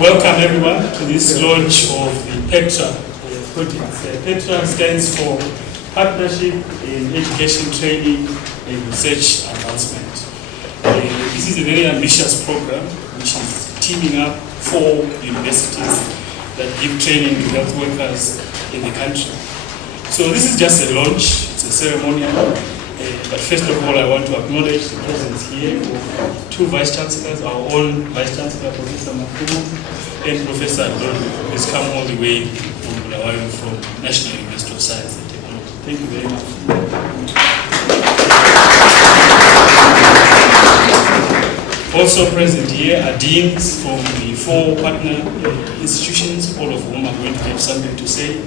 Welcome everyone to this launch of the PETRA project. PETRA stands for Partnership in Education, Training and Research Advancement. This is a very ambitious program which is teaming up 4 universities that give training to health workers in the country. So this is just a launch, it's a ceremonial. But first of all, I want to acknowledge the presence here of 2 Vice Chancellors, our own Vice Chancellor, Professor Mafumo, and Professor Adon, who has come all the way from Bulawayo from National University of Science and Technology. Thank you very much. Also present here are deans from the 4 partner institutions, all of whom are going to have something to say.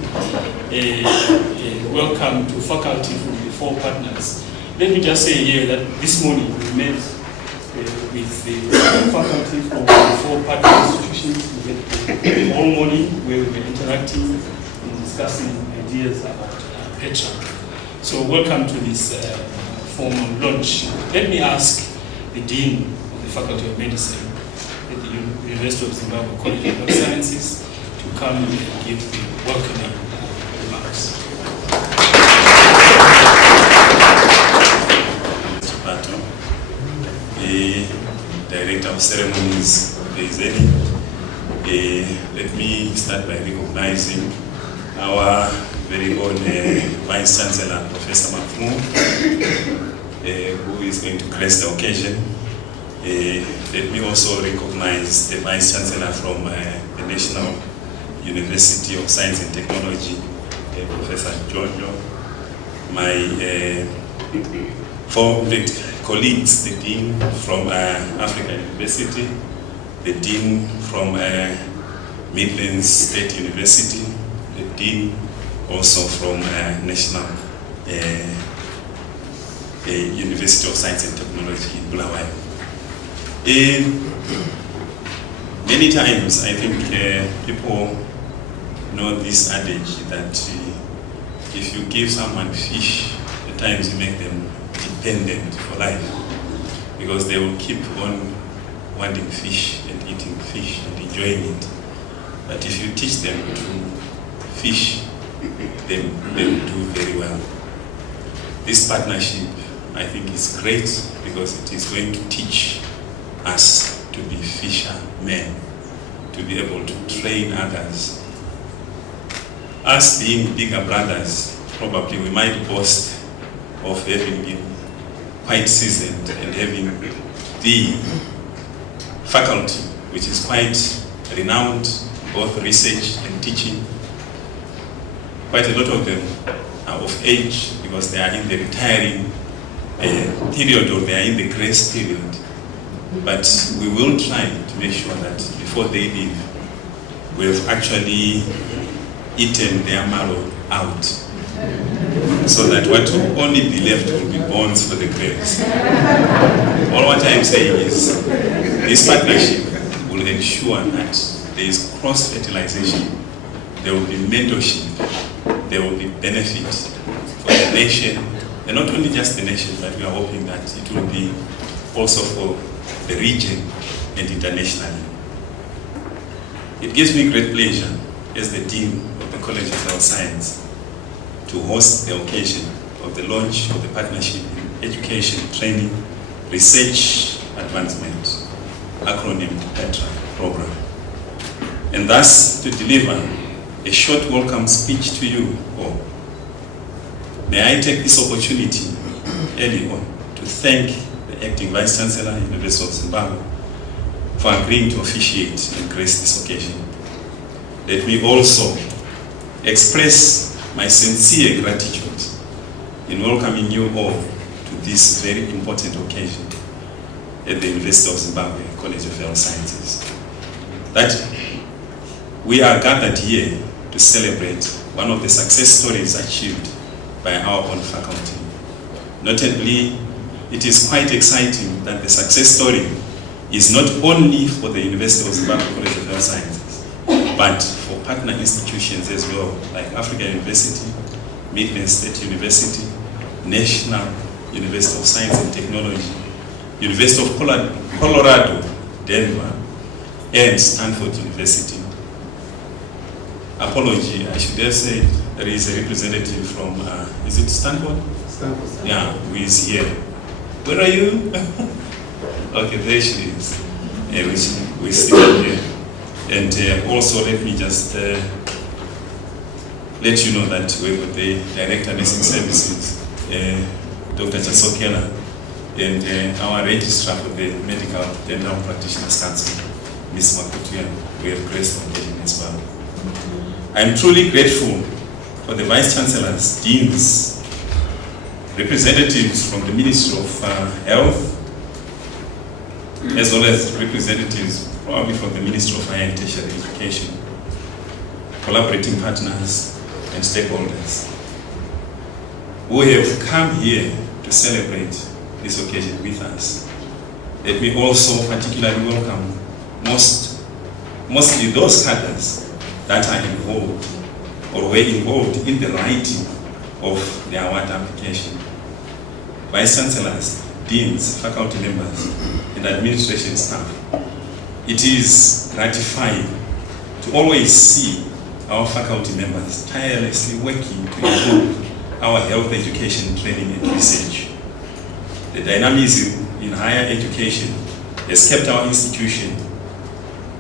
Welcome to faculty from the 4 partners. Let me just say here that this morning we met with the faculty from the 4 partner institutions. We had all morning where we were interacting and discussing ideas about PETRA. So welcome to this formal launch. Let me ask the Dean of the Faculty of Medicine at the University of Zimbabwe College of Health Sciences to come and give the welcoming remarks. Director of Ceremonies, let me start by recognizing our very own Vice Chancellor, Professor Mafumo, who is going to grace the occasion. Let me also recognize the Vice Chancellor from the National University of Science and Technology, Professor Giorgio, my 4 colleagues, the Dean from Africa University, the Dean from Midlands State University, the Dean also from National University of Science and Technology in Bulawayo. Many times I think people know this adage that if you give someone fish, at times you make them dependent for life, because they will keep on wanting fish and eating fish and enjoying it. But if you teach them to fish, they will do very well. This partnership, I think, is great because it is going to teach us to be fishermen, to be able to train others. Us being bigger brothers, probably we might boast of having been quite seasoned and having the faculty which is quite renowned, both research and teaching. Quite a lot of them are of age because they are in the retiring period, or they are in the grace period. But we will try to make sure that before they leave, we have actually eaten their marrow out, so that what will only be left will be bones for the graves. All what I am saying is, this partnership will ensure that there is cross-fertilization, there will be mentorship, there will be benefit for the nation, and not only just the nation, but we are hoping that it will be also for the region and internationally. It gives me great pleasure as the Dean of the College of Health Science to host the occasion of the launch of the Partnership in Education, Training, Research Advancement, acronym PETRA program, and thus to deliver a short welcome speech to you all. May I take this opportunity early on to thank the Acting Vice Chancellor, University of Zimbabwe, for agreeing to officiate and grace this occasion. Let me also express my sincere gratitude in welcoming you all to this very important occasion at the University of Zimbabwe College of Health Sciences. That we are gathered here to celebrate one of the success stories achieved by our own faculty. Notably, it is quite exciting that the success story is not only for the University of Zimbabwe College of Health Sciences, but for partner institutions as well, like Africa University, Midlands State University, National University of Science and Technology, University of Colorado, Denver, and Stanford University. Apology, I should have said there is a representative from, is it Stanford? Stanford. Yeah, who is here. Where are you? Okay, there she is. We see her here. And also let me just let you know that we've got the Director of Nursing Services, Dr. Chasokela, and our registrar for the Medical Dental Practitioners Council, Ms. Makutuya. We have Grace from Kenya as well. I'm truly grateful for the Vice Chancellors, Deans, representatives from the Ministry of Health, as well as representatives probably from the Ministry of Higher and Tertiary Education, collaborating partners and stakeholders who have come here to celebrate this occasion with us. Let me also particularly welcome mostly those cadres that are involved or were involved in the writing of the award application. Vice Chancellors, Deans, faculty members, and administration staff. It is gratifying to always see our faculty members tirelessly working to improve our health education, training, and research. The dynamism in higher education has kept our institution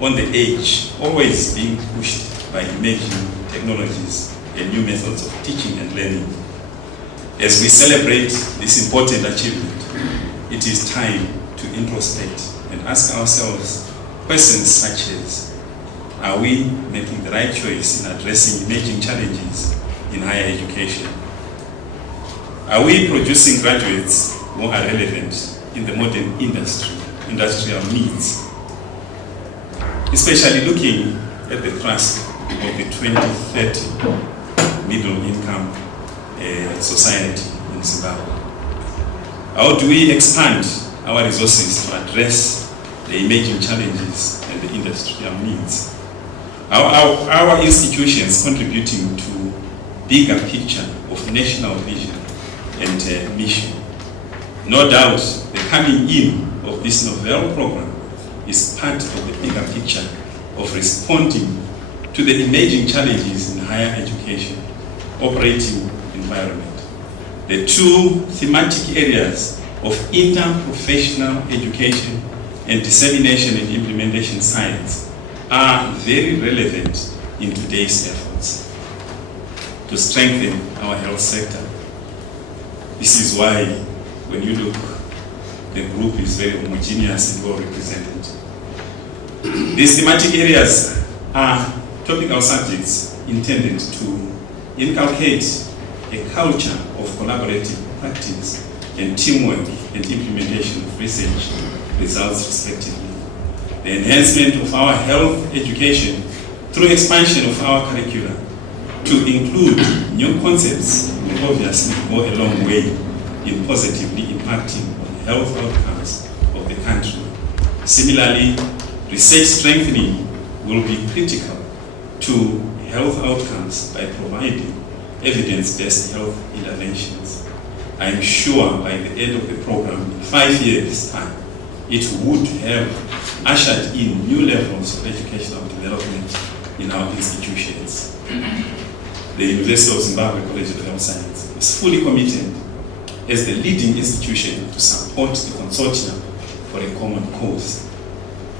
on the edge, always being pushed by emerging technologies and new methods of teaching and learning. As we celebrate this important achievement, it is time to introspect and ask ourselves questions such as, are we making the right choice in addressing emerging challenges in higher education? Are we producing graduates who are relevant in the modern industrial needs? Especially looking at the thrust of the 2030 middle income society in Zimbabwe. How do we expand our resources to address the emerging challenges and the industrial needs? Our institutions contributing to bigger picture of national vision and mission. No doubt the coming in of this novel program is part of the bigger picture of responding to the emerging challenges in higher education operating environment. The two thematic areas of interprofessional education and dissemination and implementation science are very relevant in today's efforts to strengthen our health sector. This is why when you look, the group is very homogeneous and well represented. These thematic areas are topical subjects intended to inculcate a culture of collaborative practice and teamwork and implementation of research results respectively. The enhancement of our health education through expansion of our curricula to include new concepts will obviously go a long way in positively impacting on health outcomes of the country. Similarly, research strengthening will be critical to health outcomes by providing evidence-based health interventions. I am sure by the end of the program, in 5 years' time, it would have ushered in new levels of educational development in our institutions. The University of Zimbabwe College of Health Science is fully committed as the leading institution to support the consortium for a common cause.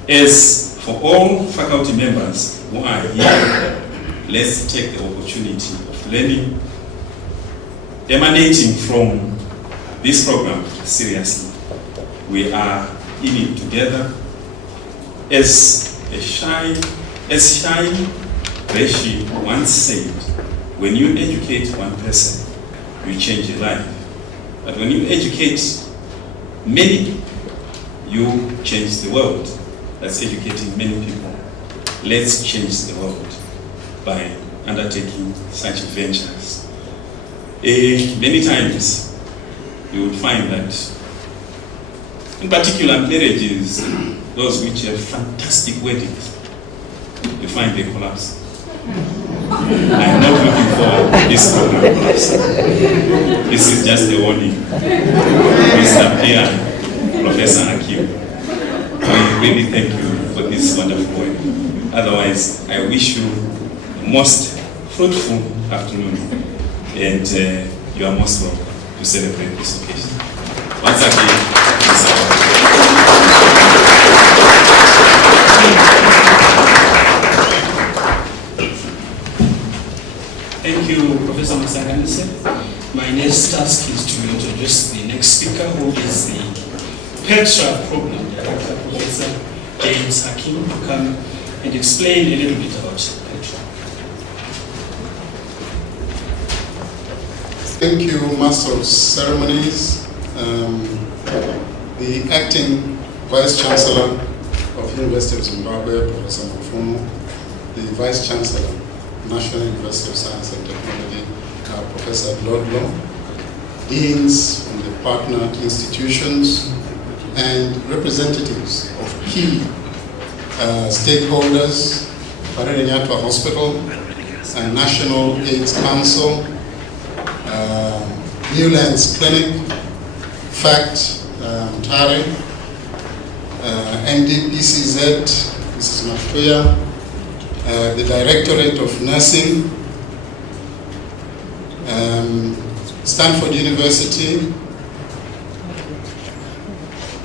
As for all faculty members who are here, let's take the opportunity of learning emanating from this program seriously. We are in it together. As Shai Reshi once said, when you educate one person, you change a life. But when you educate many, you change the world. That's educating many people. Let's change the world by undertaking such ventures. Many times, you will find that, in particular marriages, those which have fantastic weddings, you find they collapse. I am not looking for this program collapsing. This is just a warning. Mr. Pierre, Professor Akim, we really thank you for for this wonderful work. Otherwise, I wish you the most fruitful afternoon, and you are most welcome to celebrate this occasion. Once again, thank you, Professor Masanganise. My next task is to introduce the next speaker, who is the PETRA program director, Professor James Hakim, to come and explain a little bit about PETRA. Thank you, Master of Ceremonies, the Acting Vice Chancellor of University of Zimbabwe, Professor Mafumo, the Vice Chancellor, National University of Science and Technology, Professor Lodlo, Deans from the partner institutions, and representatives of key stakeholders, Pararinyatwa Hospital, and National AIDS Council, Newlands Clinic, FACT, Tare, NDPCZ, Mrs. Matuya, the Directorate of Nursing, Stanford University,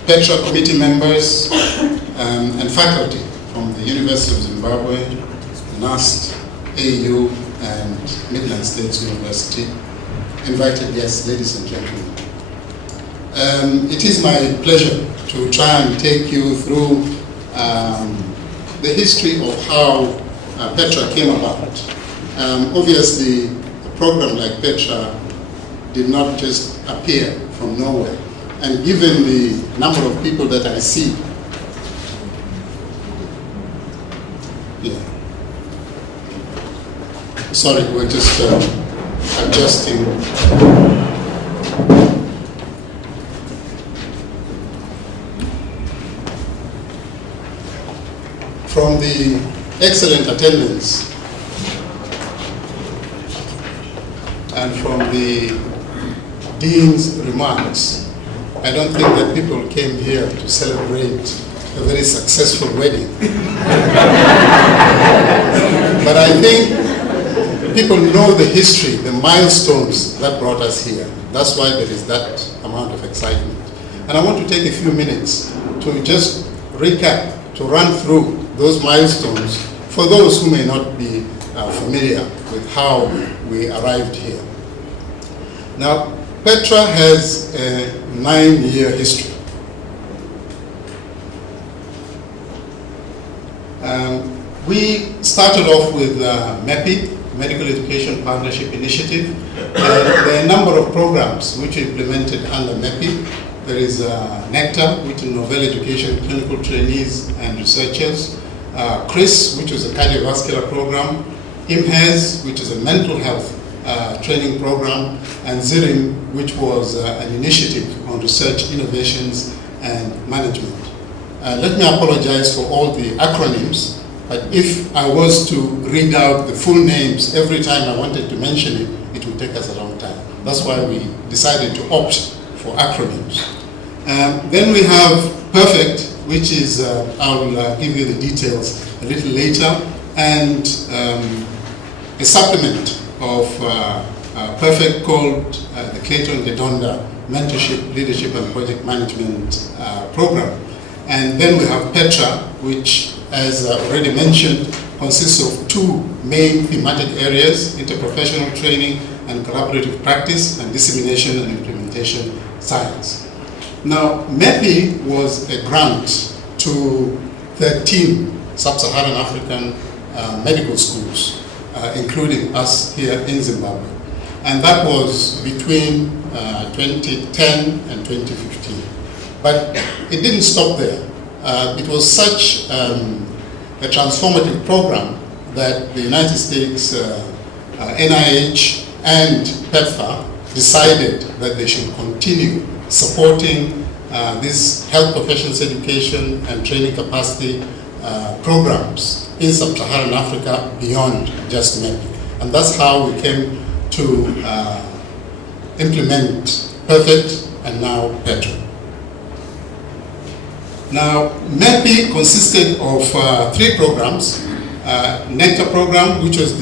PETRA committee members, and faculty from the University of Zimbabwe, NAST, AU, and Midland States University. Invited guests, ladies and gentlemen. It is my pleasure to try and take you through the history of how PETRA came about. Obviously, a program like PETRA did not just appear from nowhere. And given the number of people that I see, sorry, we're just adjusting. From the excellent attendance and from the Dean's remarks, I don't think that people came here to celebrate a very successful wedding. But I think people know the history, the milestones that brought us here. That's why there is that amount of excitement. And I want to take a few minutes to just recap, to run through those milestones for those who may not be familiar with how we arrived here. Now, PETRA has a 9-year history. We started off with MEPI, Medical Education Partnership Initiative. There are a number of programs which we implemented under MEPI. There is NECTA, which is Novel Education Clinical Trainees and Researchers. CRIS, which is a cardiovascular program. IMHES, which is a mental health training program, and ZIRIM, which was an initiative on research, innovations, and management. Let me apologize for all the acronyms, but if I was to read out the full names every time I wanted to mention it, it would take us a long time. That's why we decided to opt for acronyms. Then we have PERFECT, which is, I'll give you the details a little later, and a supplement of PERFECT called the Clayton Ledonda Mentorship, Leadership and Project Management Program. And then we have PETRA, which, as already mentioned, consists of 2 main thematic areas: interprofessional training and collaborative practice, and dissemination and implementation science. Now, MEPI was a grant to 13 sub-Saharan African medical schools, including us here in Zimbabwe. And that was between 2010 and 2015. But it didn't stop there. It was such a transformative program that the United States NIH and PEPFAR decided that they should continue supporting these health professions education and training capacity programs in sub-Saharan Africa beyond just MEPI. And that's how we came to implement PERFECT and now PETRA. Now, MEPI consisted of 3 programs. NECTA program, which was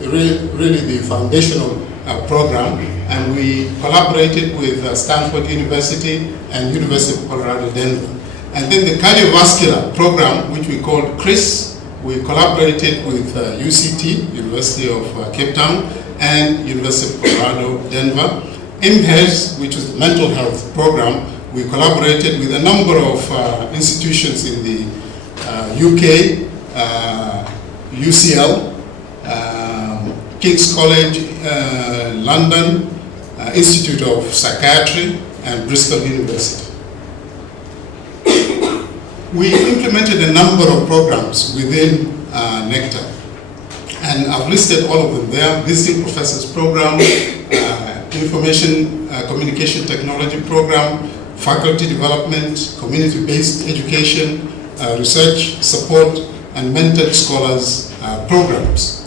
really the foundational program, and we collaborated with Stanford University and University of Colorado, Denver. And then the cardiovascular program, which we called CHRIS, we collaborated with UCT, University of Cape Town, and University of Colorado, Denver. IMHES, which was the mental health program, we collaborated with a number of institutions in the UK, UCL, King's College, London, Institute of Psychiatry, and Bristol University. We implemented a number of programs within NECTA, and I've listed all of them there: Visiting Professors Program, Information Communication Technology Program, Faculty Development, Community-Based Education, Research Support, and Mentored Scholars programs.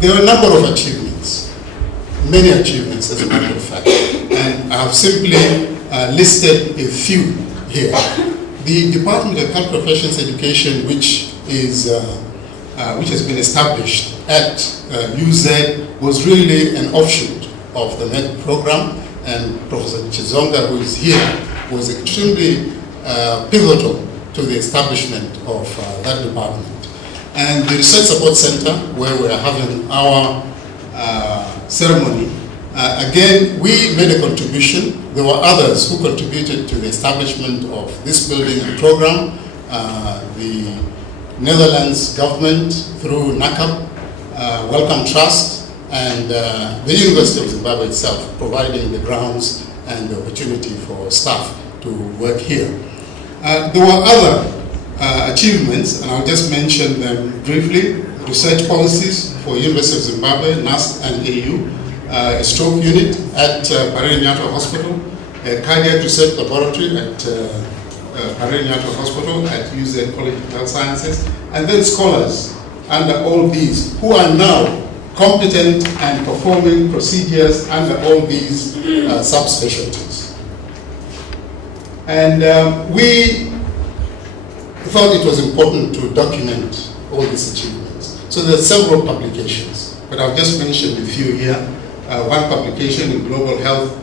There were a number of achievements, many achievements as a matter of fact, and I have simply listed a few here. The Department of Health Professions Education, which has been established at UZ, was really an offshoot of the MED program, and Professor Chizonga, who is here, was extremely pivotal to the establishment of that department. And the Research Support Center, where we are having our ceremony, again, we made a contribution. There were others who contributed to the establishment of this building and program. The Netherlands government through NACAP, Wellcome Trust, and the University of Zimbabwe itself, providing the grounds and the opportunity for staff to work here. There were other achievements, and I'll just mention them briefly. Research policies for University of Zimbabwe, NAST and AU, a stroke unit at Parere-Nyato Hospital, a cardiac research laboratory at Parere-Nyato Hospital at UZ College of Health Sciences, and then scholars under all these who are now competent and performing procedures under all these subspecialties. And we thought it was important to document all these achievements. So there are several publications, but I've just mentioned a few here. One publication in Global Health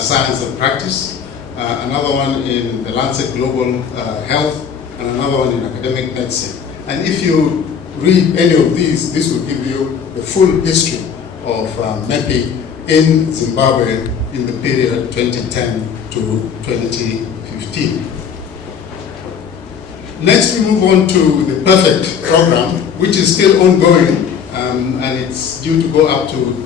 Science and Practice, another one in the Lancet Global Health, and another one in Academic Medicine. And if you read any of these, this will give you the full history of MEPI in Zimbabwe in the period 2010 to 2015. Next, we move on to the PERFECT program, which is still ongoing, and it's due to go up to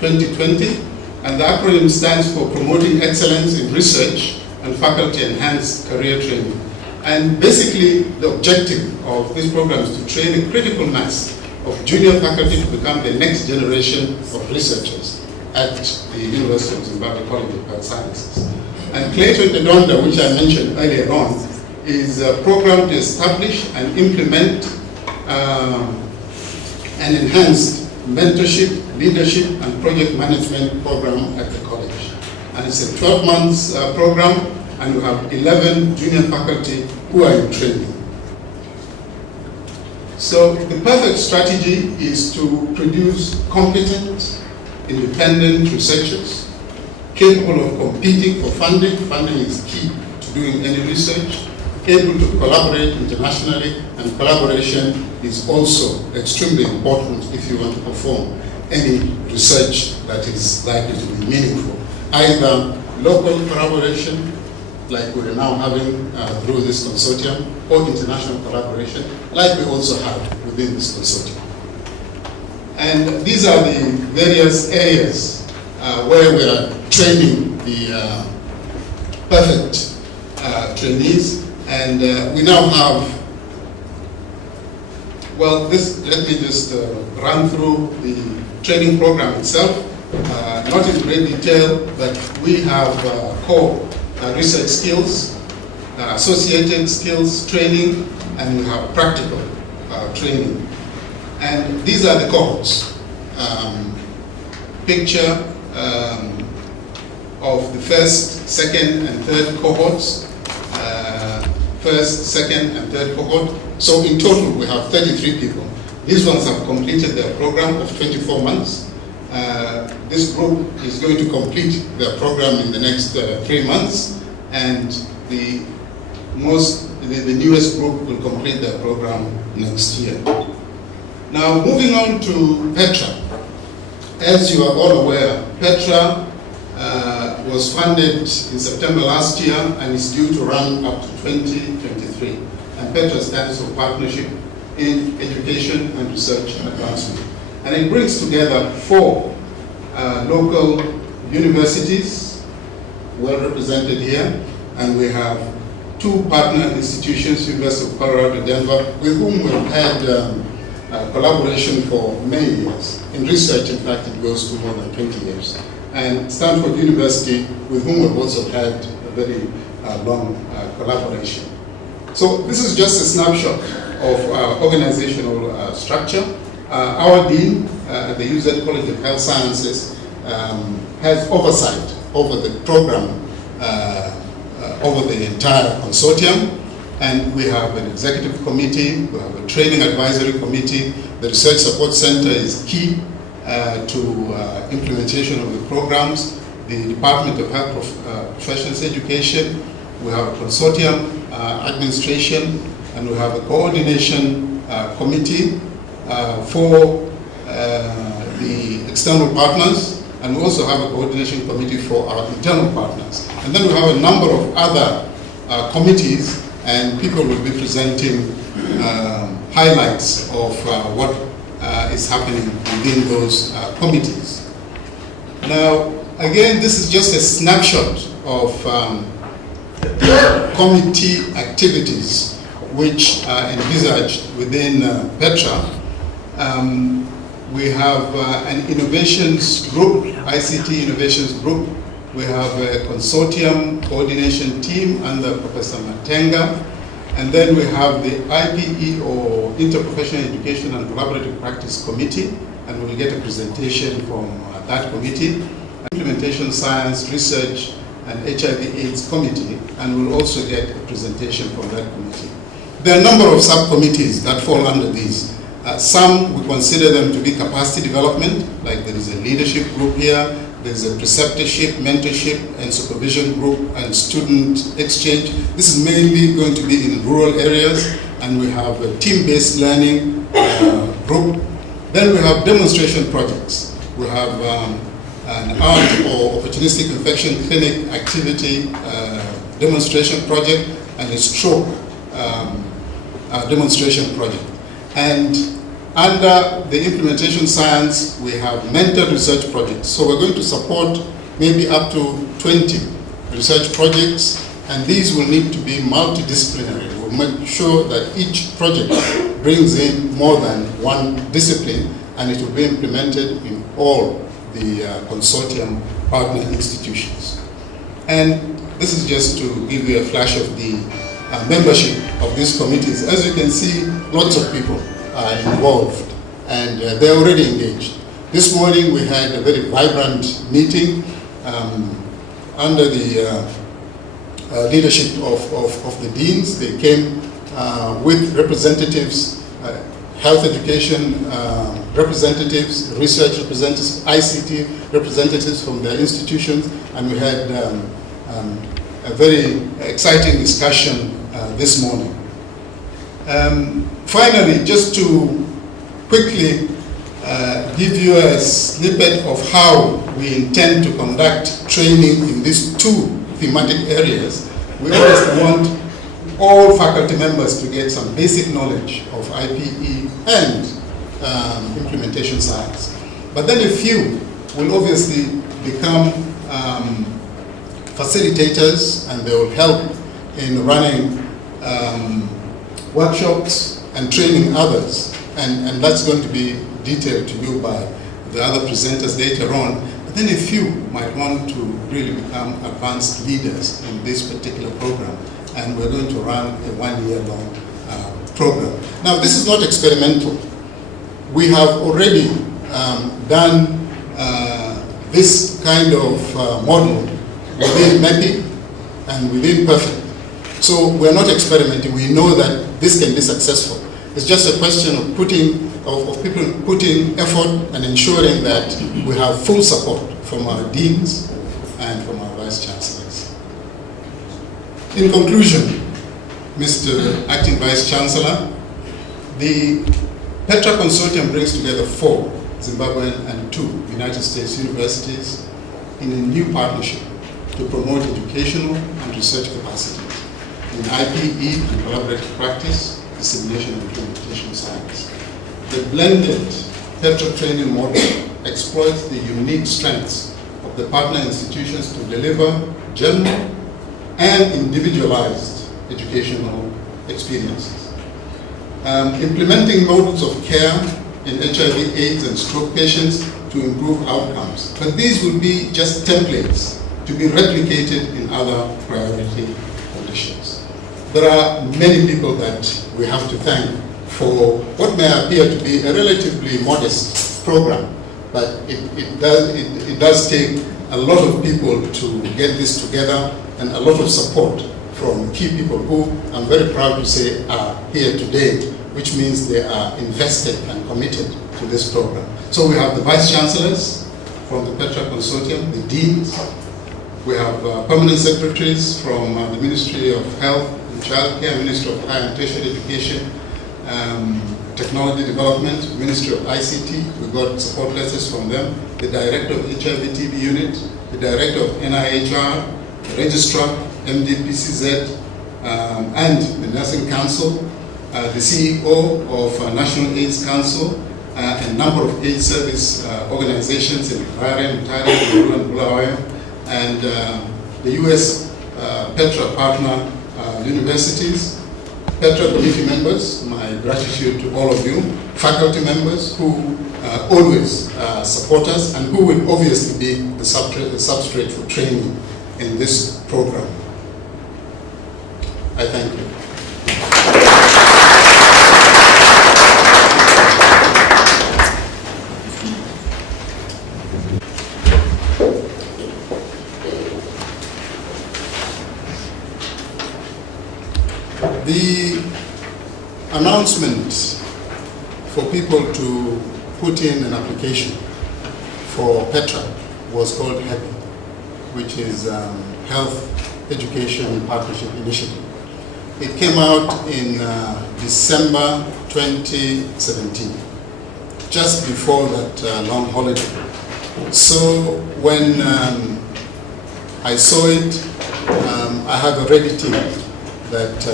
2020. And the acronym stands for Promoting Excellence in Research and Faculty Enhanced Career Training. And basically, the objective of this program is to train a critical mass of junior faculty to become the next generation of researchers at the University of Zimbabwe College of Health Sciences. And Clayton Dedonda, which I mentioned earlier on, is a program to establish and implement an enhanced mentorship, leadership, and project management program at the college. And it's a 12-month program, and we have 11 junior faculty who are in training. So the PERFECT strategy is to produce competent, independent researchers capable of competing for funding. Funding is key to doing any research. Able to collaborate internationally, and collaboration is also extremely important if you want to perform any research that is likely to be meaningful. Either local collaboration, like we're now having through this consortium, or international collaboration, like we also have within this consortium. And these are the various areas where we are training the PERFECT trainees. And we now have, well, let me just run through the training program itself, not in great detail, but we have core research skills, associated skills training, and we have practical training. And these are the cohorts. Picture of the first, second, and third cohorts. First, second, and third cohort. So in total, we have 33 people. These ones have completed their program of 24 months. This group is going to complete their program in the next 3 months, and the newest group will complete their program next year. Now, moving on to PETRA. As you are all aware, PETRA was funded in September last year and is due to run up to 2023. And PETRA stands for Partnership in Education and Research and Advancement. And it brings together 4 local universities, well represented here, and we have 2 partner institutions, University of Colorado, Denver, with whom we've had collaboration for many years. In research, in fact, it goes to more than 20 years. And Stanford University, with whom we've also had a very long collaboration. So this is just a snapshot of our organizational structure. Our dean at the UZ College of Health Sciences has oversight over the program, over the entire consortium. And we have an executive committee, we have a training advisory committee. The research support center is key to implementation of the programs. The Department of Health Professions Education, we have a consortium administration, and we have a coordination committee for the external partners, and we also have a coordination committee for our internal partners. And then we have a number of other committees, and people will be presenting highlights of what is happening within those committees. Now, again, this is just a snapshot of committee activities which are envisaged within PETRA. We have an innovations group, ICT innovations group. We have a consortium coordination team under Professor Matenga. And then we have the IPE, or Interprofessional Education and Collaborative Practice Committee, and we'll get a presentation from that committee. Implementation Science, Research, and HIV/AIDS Committee, and we'll also get a presentation from that committee. There are a number of subcommittees that fall under these. Some we consider them to be capacity development, like there is a leadership group here, there's a preceptorship, mentorship, and supervision group, and student exchange. This is mainly going to be in rural areas, and we have a team-based learning group. Then we have demonstration projects. We have an ART, or Opportunistic Infection Clinic Activity demonstration project, and a stroke demonstration project. And under the implementation science, we have mentored research projects. So we're going to support maybe up to 20 research projects, and these will need to be multidisciplinary. We'll make sure that each project brings in more than one discipline, and it will be implemented in all the consortium partner institutions. And this is just to give you a flash of the membership of these committees. As you can see, lots of people are involved, and they're already engaged. This morning we had a very vibrant meeting under the leadership of the deans. They came with representatives, health education representatives, research representatives, ICT representatives from their institutions, and we had a very exciting discussion this morning. Finally, just to quickly give you a snippet of how we intend to conduct training in these 2 thematic areas. We always want all faculty members to get some basic knowledge of IPE and implementation science. But then a few will obviously become facilitators, and they will help in running workshops and training others. And that's going to be detailed to you by the other presenters later on. But then a few might want to really become advanced leaders in this particular program. And we're going to run a 1-year-long program. Now, this is not experimental. We have already done this kind of model within MEPI and within Perfect. So we're not experimenting. We know that this can be successful. It's just a question of people putting effort and ensuring that we have full support from our deans and from our vice chancellors. In conclusion, Mr. Acting Vice Chancellor, the PETRA Consortium brings together 4 Zimbabwean and 2 United States universities in a new partnership to promote educational and research capacities in IPE and collaborative practice, dissemination and implementation science. The blended PETRA training model exploits the unique strengths of the partner institutions to deliver general and individualized educational experiences. Implementing models of care in HIV, AIDS, and stroke patients to improve outcomes. But these will be just templates to be replicated in other priority conditions. There are many people that we have to thank for what may appear to be a relatively modest program, but it does take a lot of people to get this together and a lot of support from key people who I'm very proud to say are here today, which means they are invested and committed to this program. So we have the vice chancellors from the PETRA Consortium, the deans, we have permanent secretaries from the Ministry of Health and Childcare, Ministry of Higher and Tertiary Education, Technology Development, Ministry of ICT. We got support letters from them. The Director of HIV/TB Unit, the Director of NIHR, the Registrar, MDPCZ, and the Nursing Council, the CEO of National AIDS Council, a number of AIDS service organizations in Bahrain, Thailand, and Bulawayo, and the US PETRA partner universities, PETRA committee members, my gratitude to all of you, faculty members who always support us and who will obviously be the substrate for training in this program. I thank you. The announcement for people to put in an application for PETRA was called HAPPY, which is Health Education Partnership Initiative. It came out in December 2017, just before that long holiday. So when I saw it, I had a ready team that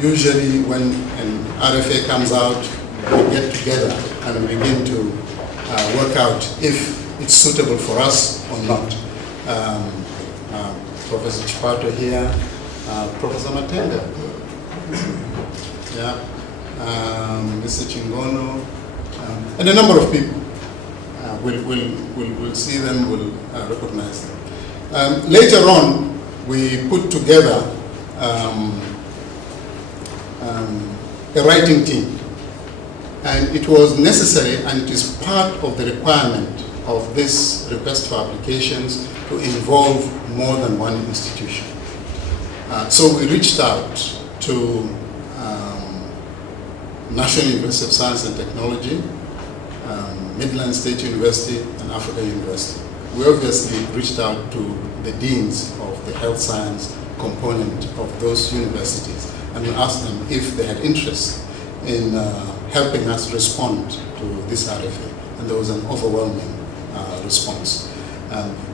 usually when an RFA comes out, we get together and we begin to work out if it's suitable for us or not. Professor Chipato here, Professor Matenga, yeah, Mr. Chingono, and a number of people. We'll see them, we'll recognize them. Later on, we put together a writing team, and it was necessary and it is part of the requirement of this request for applications to involve more than one institution. So we reached out to National University of Science and Technology, Midland State University, and Africa University. We obviously reached out to the deans of the health science component of those universities, and we asked them if they had interest in helping us respond to this RFA, and there was an overwhelming response.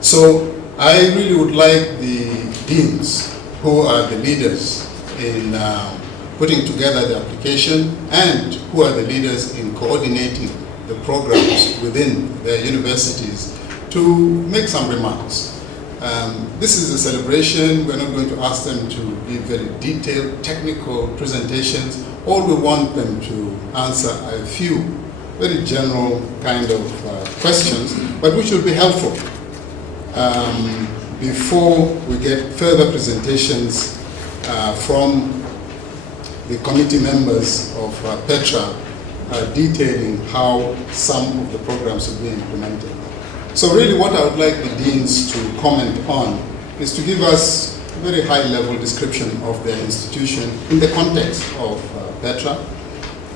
So I really would like the deans, who are the leaders in putting together the application and who are the leaders in coordinating the programs within their universities, to make some remarks. This is a celebration. We're not going to ask them to give very detailed technical presentations. All we want them to answer are a few very general kind of questions, but which will be helpful before we get further presentations from the committee members of PETRA detailing how some of the programs will be implemented. So really what I would like the deans to comment on is to give us a very high-level description of the institution in the context of PETRA.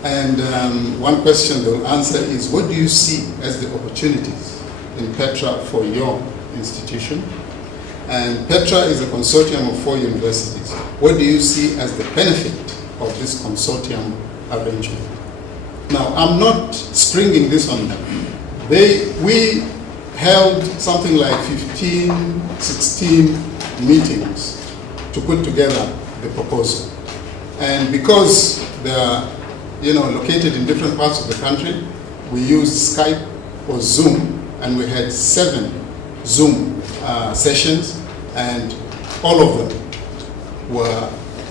And one question they'll answer is, what do you see as the opportunities in PETRA for your institution? And PETRA is a consortium of 4 universities. What do you see as the benefit of this consortium arrangement? Now, I'm not springing this on them. We held something like 15, 16 meetings to put together the proposal. And because they are located in different parts of the country, we used Skype or Zoom, and we had 7 Zoom sessions, and all of them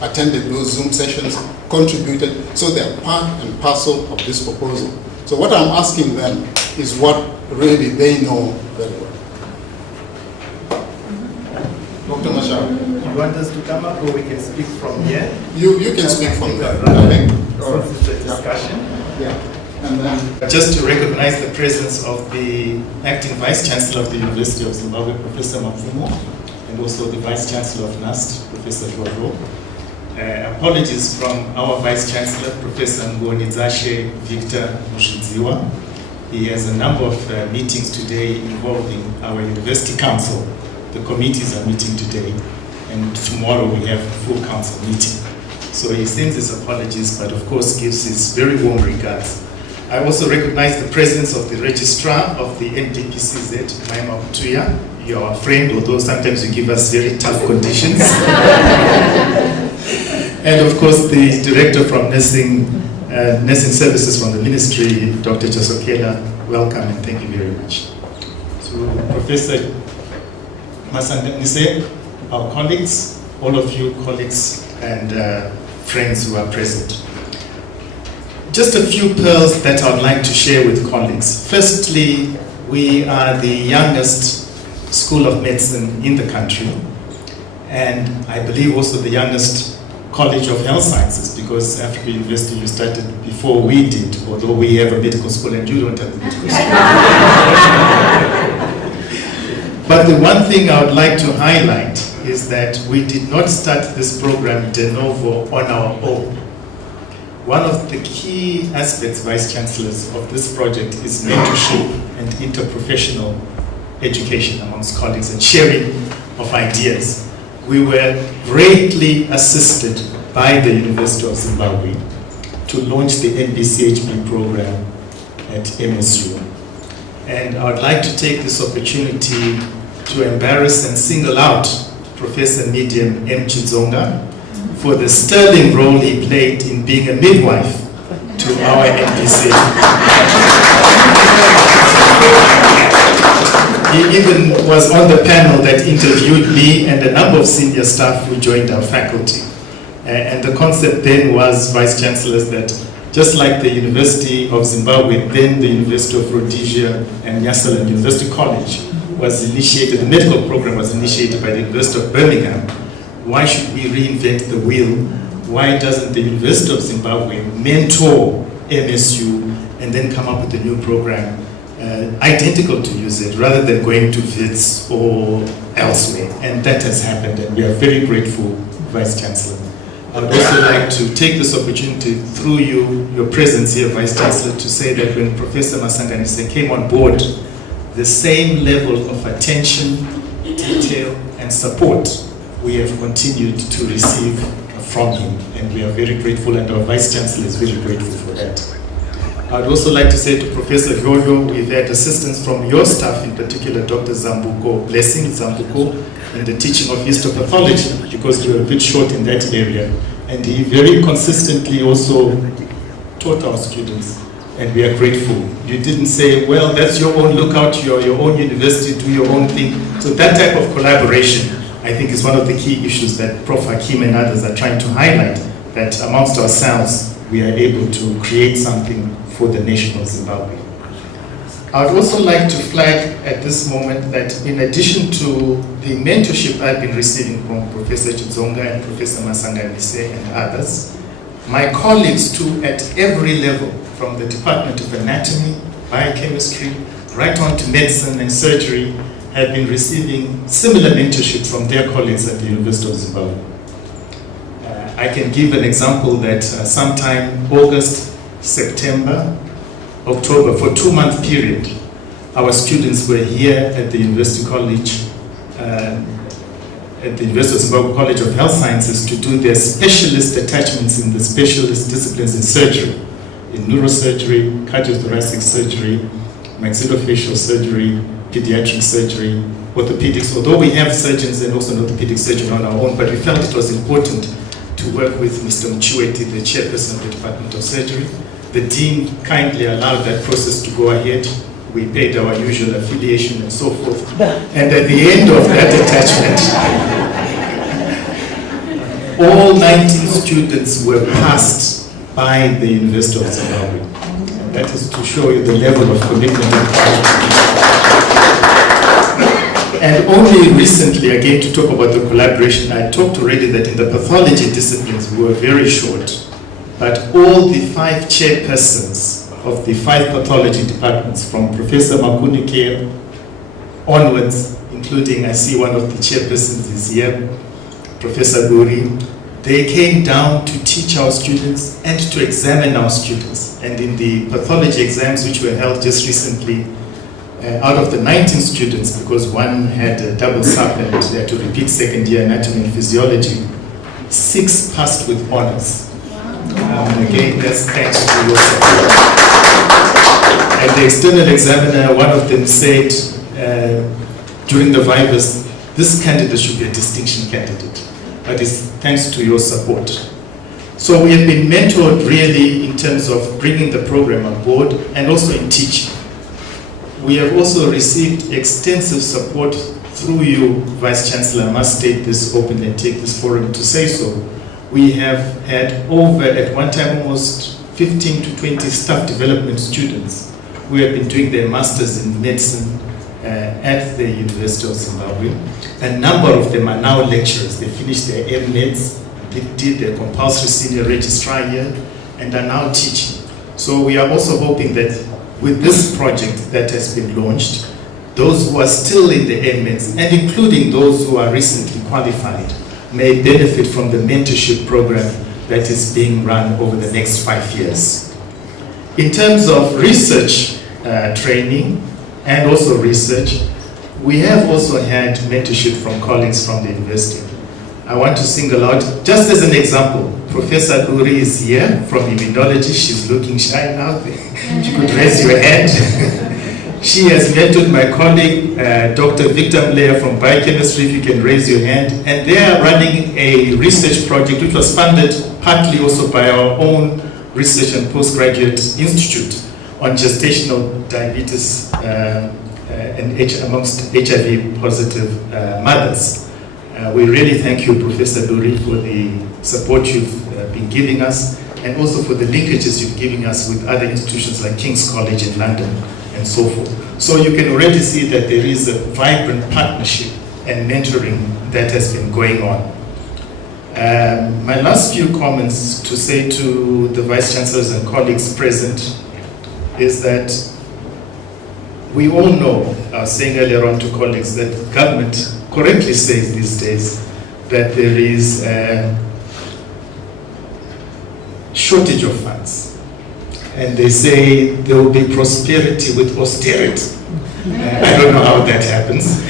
attended those Zoom sessions, contributed, so they're part and parcel of this proposal. So what I'm asking them is what really they know very well. Dr. Mashar. You want us to come up, or we can speak from here? You can speak from there. I think since it's a discussion. Yeah. And then just to recognize the presence of the Acting Vice Chancellor of the University of Zimbabwe, Professor Mapfumo, and also the Vice Chancellor of NUST, Professor Jojo. Apologies from our Vice Chancellor, Professor Ngonidzashe Victor Mushidziwa. He has a number of meetings today involving our University Council. The committees are meeting today, and tomorrow we have a full council meeting. So he sends his apologies, but of course gives his very warm regards. I also recognize the presence of the Registrar of the NDPCZ, Maima Butuya. You are a friend, although sometimes you give us very tough conditions. And of course the Director from Nursing Services from the Ministry, Dr. Chasokela. Welcome and thank you very much. To Professor Masanganise, our colleagues, all of you colleagues and friends who are present. Just a few pearls that I would like to share with colleagues. Firstly, we are the youngest school of medicine in the country, and I believe also the youngest college of health sciences, because Africa University you started before we did, although we have a medical school and you don't have a medical school. But the one thing I would like to highlight is that we did not start this program de novo on our own. One of the key aspects, Vice Chancellors, of this project is mentorship and interprofessional education amongst colleagues and sharing of ideas. We were greatly assisted by the University of Zimbabwe to launch the NBCHP program at MSU. And I would like to take this opportunity to embarrass and single out Professor Medium M. Chizonga for the sterling role he played in being a midwife to our NBC. He even was on the panel that interviewed me and a number of senior staff who joined our faculty. And the concept then was, Vice Chancellors, that just like the University of Zimbabwe, then the University of Rhodesia and Nyasaland University College was initiated, the medical program was initiated by the University of Birmingham. Why should we reinvent the wheel? Why doesn't the University of Zimbabwe mentor MSU and then come up with a new program identical to UZ rather than going to WITS or elsewhere? And that has happened, and we are very grateful, Vice Chancellor. I would also like to take this opportunity through your presence here, Vice Chancellor, to say that when Professor Masanganise came on board, the same level of attention, detail, and support we have continued to receive from him, and we are very grateful, and our Vice Chancellor is very grateful for that. I would also like to say to Professor Jojo, we've had assistance from your staff, in particular Dr. Zambuko, Blessing Zambuko, in the teaching of histopathology, because we were a bit short in that area. And he very consistently also taught our students, and we are grateful. You didn't say, well, that's your own lookout, you're your own university, do your own thing. So that type of collaboration, I think, is one of the key issues that Prof. Hakim and others are trying to highlight, that amongst ourselves, we are able to create something for the nation of Zimbabwe. I would also like to flag at this moment that in addition to the mentorship I've been receiving from Professor Chizonga and Professor Masanganise and others, my colleagues too at every level, from the Department of Anatomy, Biochemistry, right on to medicine and surgery, have been receiving similar mentorship from their colleagues at the University of Zimbabwe. I can give an example that sometime August, September, October, for a 2-month period, our students were here at the University College, at the University of Zimbabwe College of Health Sciences to do their specialist attachments in the specialist disciplines in surgery, in neurosurgery, cardiothoracic surgery, maxillofacial surgery, pediatric surgery, orthopedics. Although we have surgeons and also an orthopedic surgeon on our own, but we felt it was important to work with Mr. Mchiweti, the chairperson of the Department of Surgery. The dean kindly allowed that process to go ahead. We paid our usual affiliation and so forth. And at the end of that attachment, all 19 students were passed by the University of Zimbabwe. And that is to show you the level of commitment and quality. And only recently, again, to talk about the collaboration, I talked already that in the pathology disciplines we were very short. But all the 5 chairpersons of the 5 pathology departments, from Professor Makunike onwards, including, I see one of the chairpersons is here, Professor Guri, they came down to teach our students and to examine our students. And in the pathology exams which were held just recently, out of the 19 students, because one had a double sub and they had to repeat second year anatomy and physiology, 6 passed with honors. Again, that's thanks to your support. And the external examiner, one of them said during the vivas, this candidate should be a distinction candidate, but it's thanks to your support. So we have been mentored really in terms of bringing the program on board and also in teaching. We have also received extensive support through you, Vice Chancellor. I must state this openly and take this forum to say so. We have had over, at one time, almost 15 to 20 staff development students who have been doing their masters in medicine at the University of Zimbabwe. A number of them are now lecturers. They finished their M.Meds, did their compulsory senior registrar year, and are now teaching. So we are also hoping that with this project that has been launched, those who are still in the M.Meds, and including those who are recently qualified, may benefit from the mentorship program that is being run over the next 5 years. In terms of research training and also research, we have also had mentorship from colleagues from the university. I want to single out, just as an example, Professor Guri is here from immunology. She's looking shy now. She could raise your hand. She has mentored my colleague, Dr. Victor Mleya from biochemistry, if you can raise your hand. And they are running a research project which was funded partly also by our own research and postgraduate institute on gestational diabetes and amongst HIV positive mothers. We really thank you, Professor Duri, for the support you've been giving us and also for the linkages you've given us with other institutions like King's College in London and so forth. So you can already see that there is a vibrant partnership and mentoring that has been going on. My last few comments to say to the Vice Chancellors and colleagues present is that we all know, I was saying earlier on to colleagues, that government correctly says these days that there is a shortage of funds. And they say there will be prosperity with austerity. I don't know how that happens.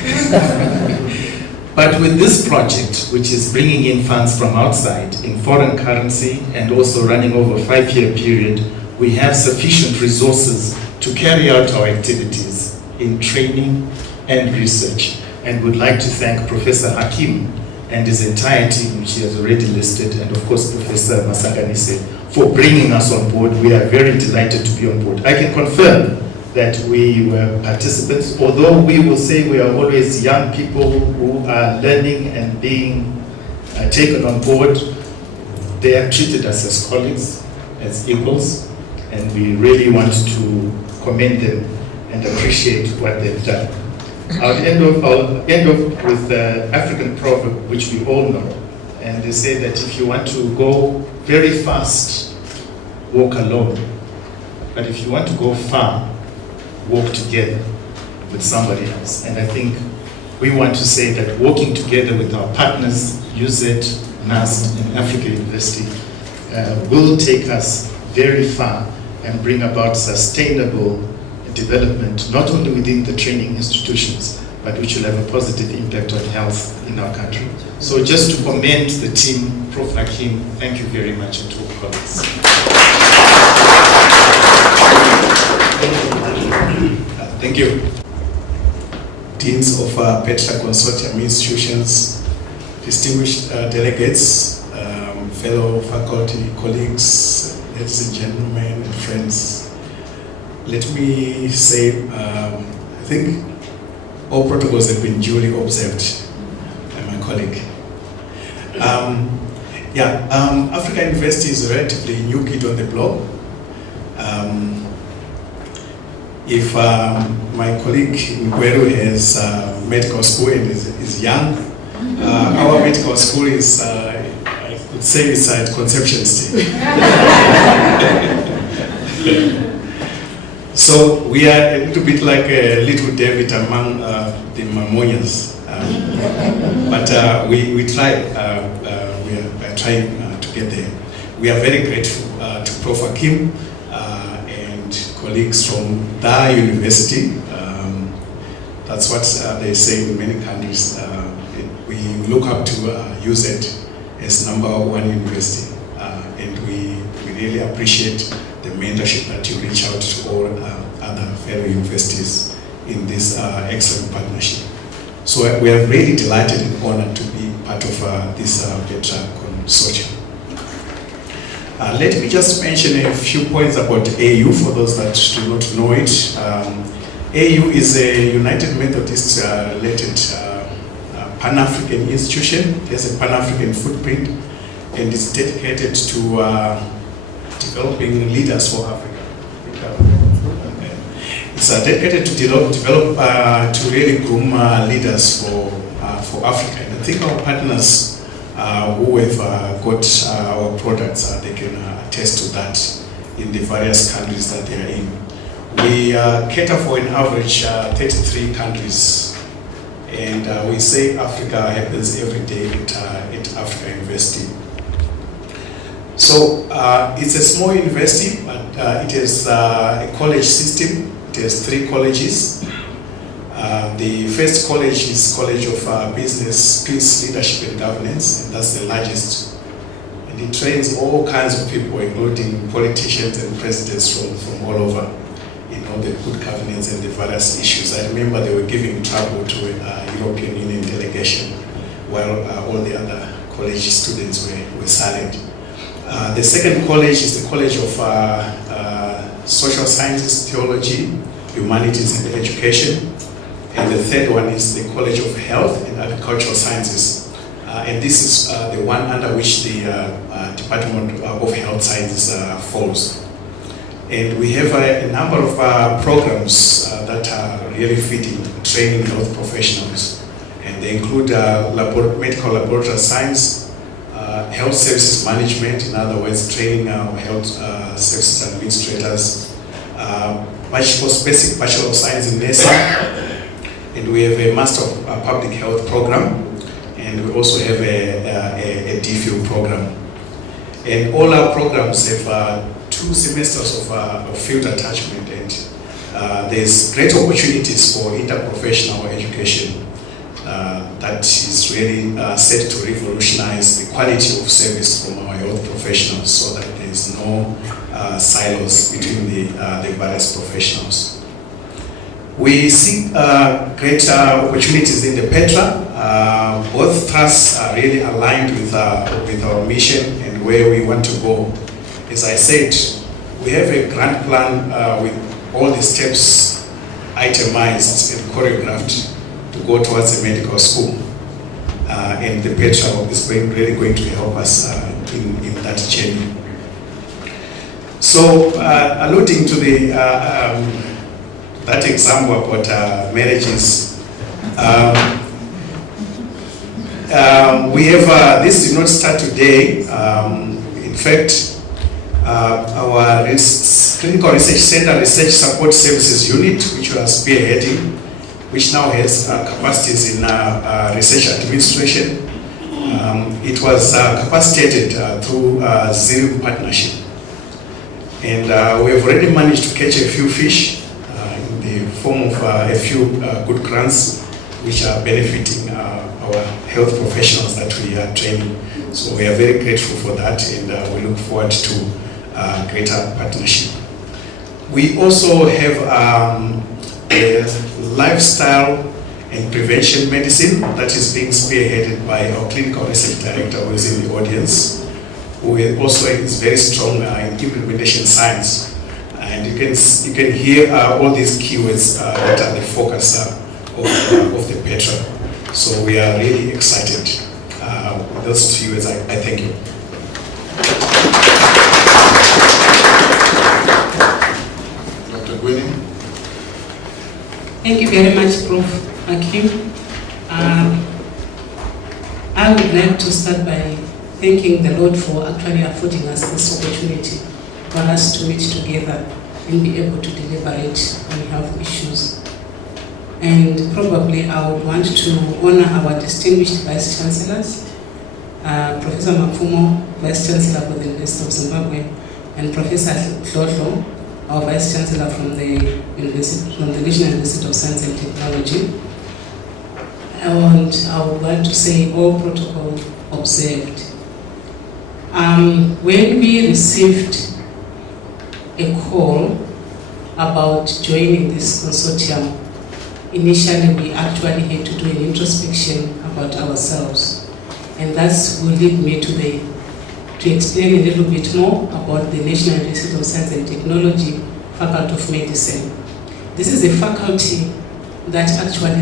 But with this project, which is bringing in funds from outside in foreign currency and also running over a 5-year period, we have sufficient resources to carry out our activities in training and research. And would like to thank Professor Hakim and his entire team, which he has already listed, and of course Professor Masanganise, for bringing us on board. We are very delighted to be on board. I can confirm that we were participants, although we will say we are always young people who are learning and being taken on board. They have treated us as colleagues, as equals, and we really want to commend them and appreciate what they've done. I'll end off with the African proverb, which we all know, and they say that if you want to go very fast, walk alone. But if you want to go far, walk together with somebody else. And I think we want to say that working together with our partners, UZ, NAST, and Africa University, will take us very far and bring about sustainable development, not only within the training institutions, but which will have a positive impact on health in our country. So just to commend the team, Prof. Hakim, thank you very much, and to all colleagues. Thank you. Deans of PETRA Consortium institutions, distinguished delegates, fellow faculty, colleagues, ladies and gentlemen, and friends. Let me say, I think all protocols have been duly observed by my colleague. Africa University is a relatively new kid on the block. If my colleague Ngweru has medical school and is young, our medical school is, I would say, it's at conception stage. So we are a little bit like a little David among the Mamonians, but we try. We are trying to get there. We are very grateful to Prof. Hakim and colleagues from the university. That's what they say in many countries. We look up to UZ as #1 university, and we really appreciate the mentorship that you reach out to all other fellow universities in this excellent partnership. So we are really delighted and honored to be part of this PETRA consortium. Let me just mention a few points about AU for those that do not know it. AU is a United Methodist-related Pan-African institution. It has a Pan-African footprint and is dedicated to developing leaders for Africa. It's dedicated to develop to really groom leaders for Africa. And I think our partners who have got our products, they can attest to that in the various countries that they are in. We cater for an average 33 countries. And we say Africa happens every day at Africa University. So it's a small university, but it has a college system. It has 3 colleges. The first college is College of Business, Peace, Leadership and Governance, and that's the largest. And it trains all kinds of people, including politicians and presidents from all over, in all the good governance and the various issues. I remember they were giving trouble to a European Union delegation while all the other college students were silent. The second college is the College of Social Sciences, Theology, Humanities and Education. And the third one is the College of Health and Agricultural Sciences. And this is the one under which the Department of Health Sciences falls. And we have a number of programs that are really fitting training health professionals. And they include medical laboratory science, health services management, in other words, training health services administrators, basic Bachelor of Science in nursing, and we have a Master of Public Health program, and we also have a DPhil program. And all our programs have 2 semesters of field attachment, and there's great opportunities for interprofessional education that is really set to revolutionize the quality of service from our health professionals, so that there's no silos between the various professionals. We see great opportunities in the PETRA. Both trusts are really aligned with our mission and where we want to go. As I said, we have a grand plan with all the steps itemized and choreographed to go towards a medical school. And the PETRA is really going to help us in that journey. So, alluding to that example about marriages, we have, this did not start today. In fact, our Clinical Research Center Research Support Services Unit, which we are spearheading, which now has capacities in research administration. It was capacitated through ZIM partnership. And we have already managed to catch a few fish in the form of a few good grants which are benefiting our health professionals that we are training. So we are very grateful for that, and we look forward to greater partnership. We also have a lifestyle and prevention medicine that is being spearheaded by our clinical research director, who is in the audience, who also is very strong in implementation science. And you can hear all these keywords that are the focus of the PETRA. So we are really excited. With those few words, I thank you. Dr. Gwynne. Thank you very much, Prof. Hakim. I would like to start by thanking the Lord for actually affording us this opportunity for us to meet together and be able to deliberate on health issues. And probably I would want to honor our distinguished Vice Chancellors, Professor Mafumo, Vice Chancellor for the University of Zimbabwe, and Professor Hlodlo, our Vice Chancellor from the National University of Science and Technology. And I would like to say all protocol observed. When we received a call about joining this consortium, initially we actually had to do an introspection about ourselves. And that's will lead me to explain a little bit more about the National University of Science and Technology Faculty of Medicine. This is a faculty that actually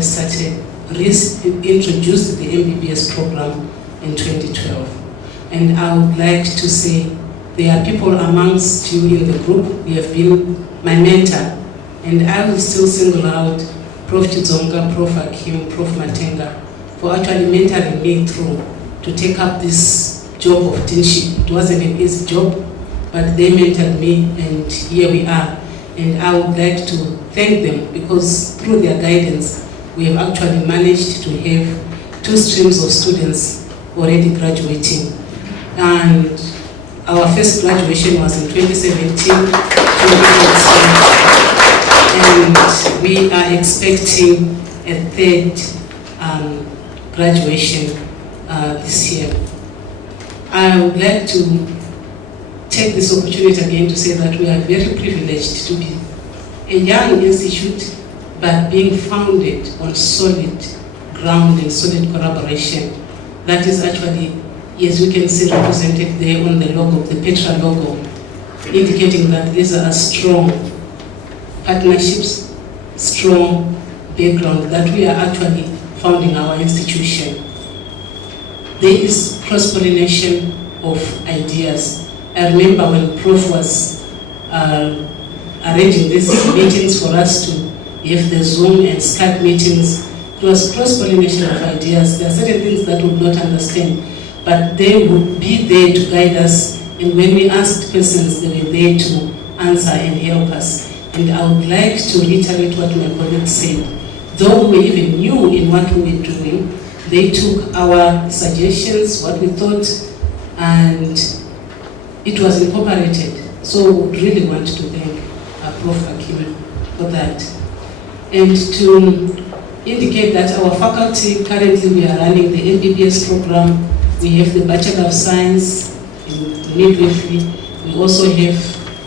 introduced the MBBS program in 2012. And I would like to say there are people amongst you in the group who have been my mentor, and I will still single out Prof. Chizonga, Prof. Hakim, Prof. Matenga for actually mentoring me through to take up this job of deanship. It wasn't an easy job, but they mentored me, and here we are. And I would like to thank them because through their guidance, we have actually managed to have 2 streams of students already graduating. And our first graduation was in 2017, 2018, and we are expecting a 3rd graduation this year. I would like to take this opportunity again to say that we are very privileged to be a young institute, but being founded on solid ground and solid collaboration. That is actually, as you can see represented there on the logo, the PETRA logo, indicating that these are strong partnerships, strong background, that we are actually founding our institution. There is cross-pollination of ideas. I remember when Prof was arranging these meetings for us to have the Zoom and Skype meetings, it was cross-pollination of ideas. There are certain things that we would not understand, but they would be there to guide us, and when we asked questions, they were there to answer and help us. And I would like to reiterate what my colleague said. Though we were even new in what we were doing, they took our suggestions, what we thought, and it was incorporated. So we really want to thank Prof. Hakim for that. And to indicate that our faculty, currently we are running the MBBS program. We have the Bachelor of Science in Midwifery. We also have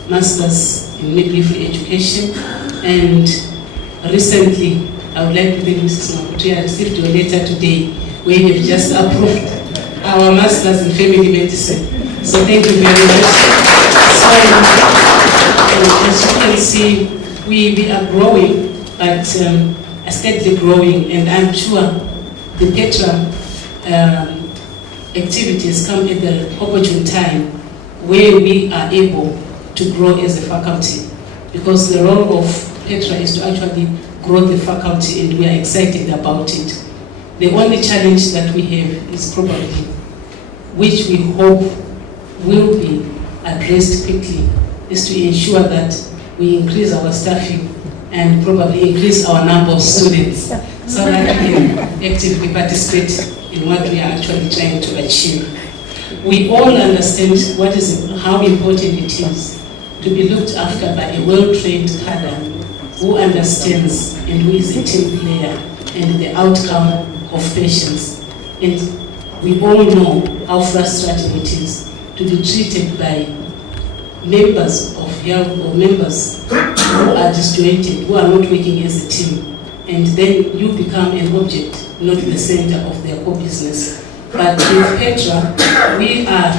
Masters in Midwifery Education. And recently, I would like to thank Mrs. Makuti. I received your letter today where you have just approved our Masters in Family Medicine. So thank you very much. So, as you can see, we are growing, but steadily growing, and I'm sure the PETRA activities come at the opportune time where we are able to grow as a faculty, because the role of PETRA is to actually grow the faculty, and we are excited about it. The only challenge that we have is probably, which we hope will be addressed quickly, is to ensure that we increase our staffing and probably increase our number of students so that we can actively participate in what we are actually trying to achieve. We all understand how important it is to be looked after by a well-trained cadre who understands and who is a team player and the outcome of patients. And we all know how frustrating it is to be treated by members of health or members who are disjointed, who are not working as a team, and then you become an object, not the center of their core business. But with PETRA, we are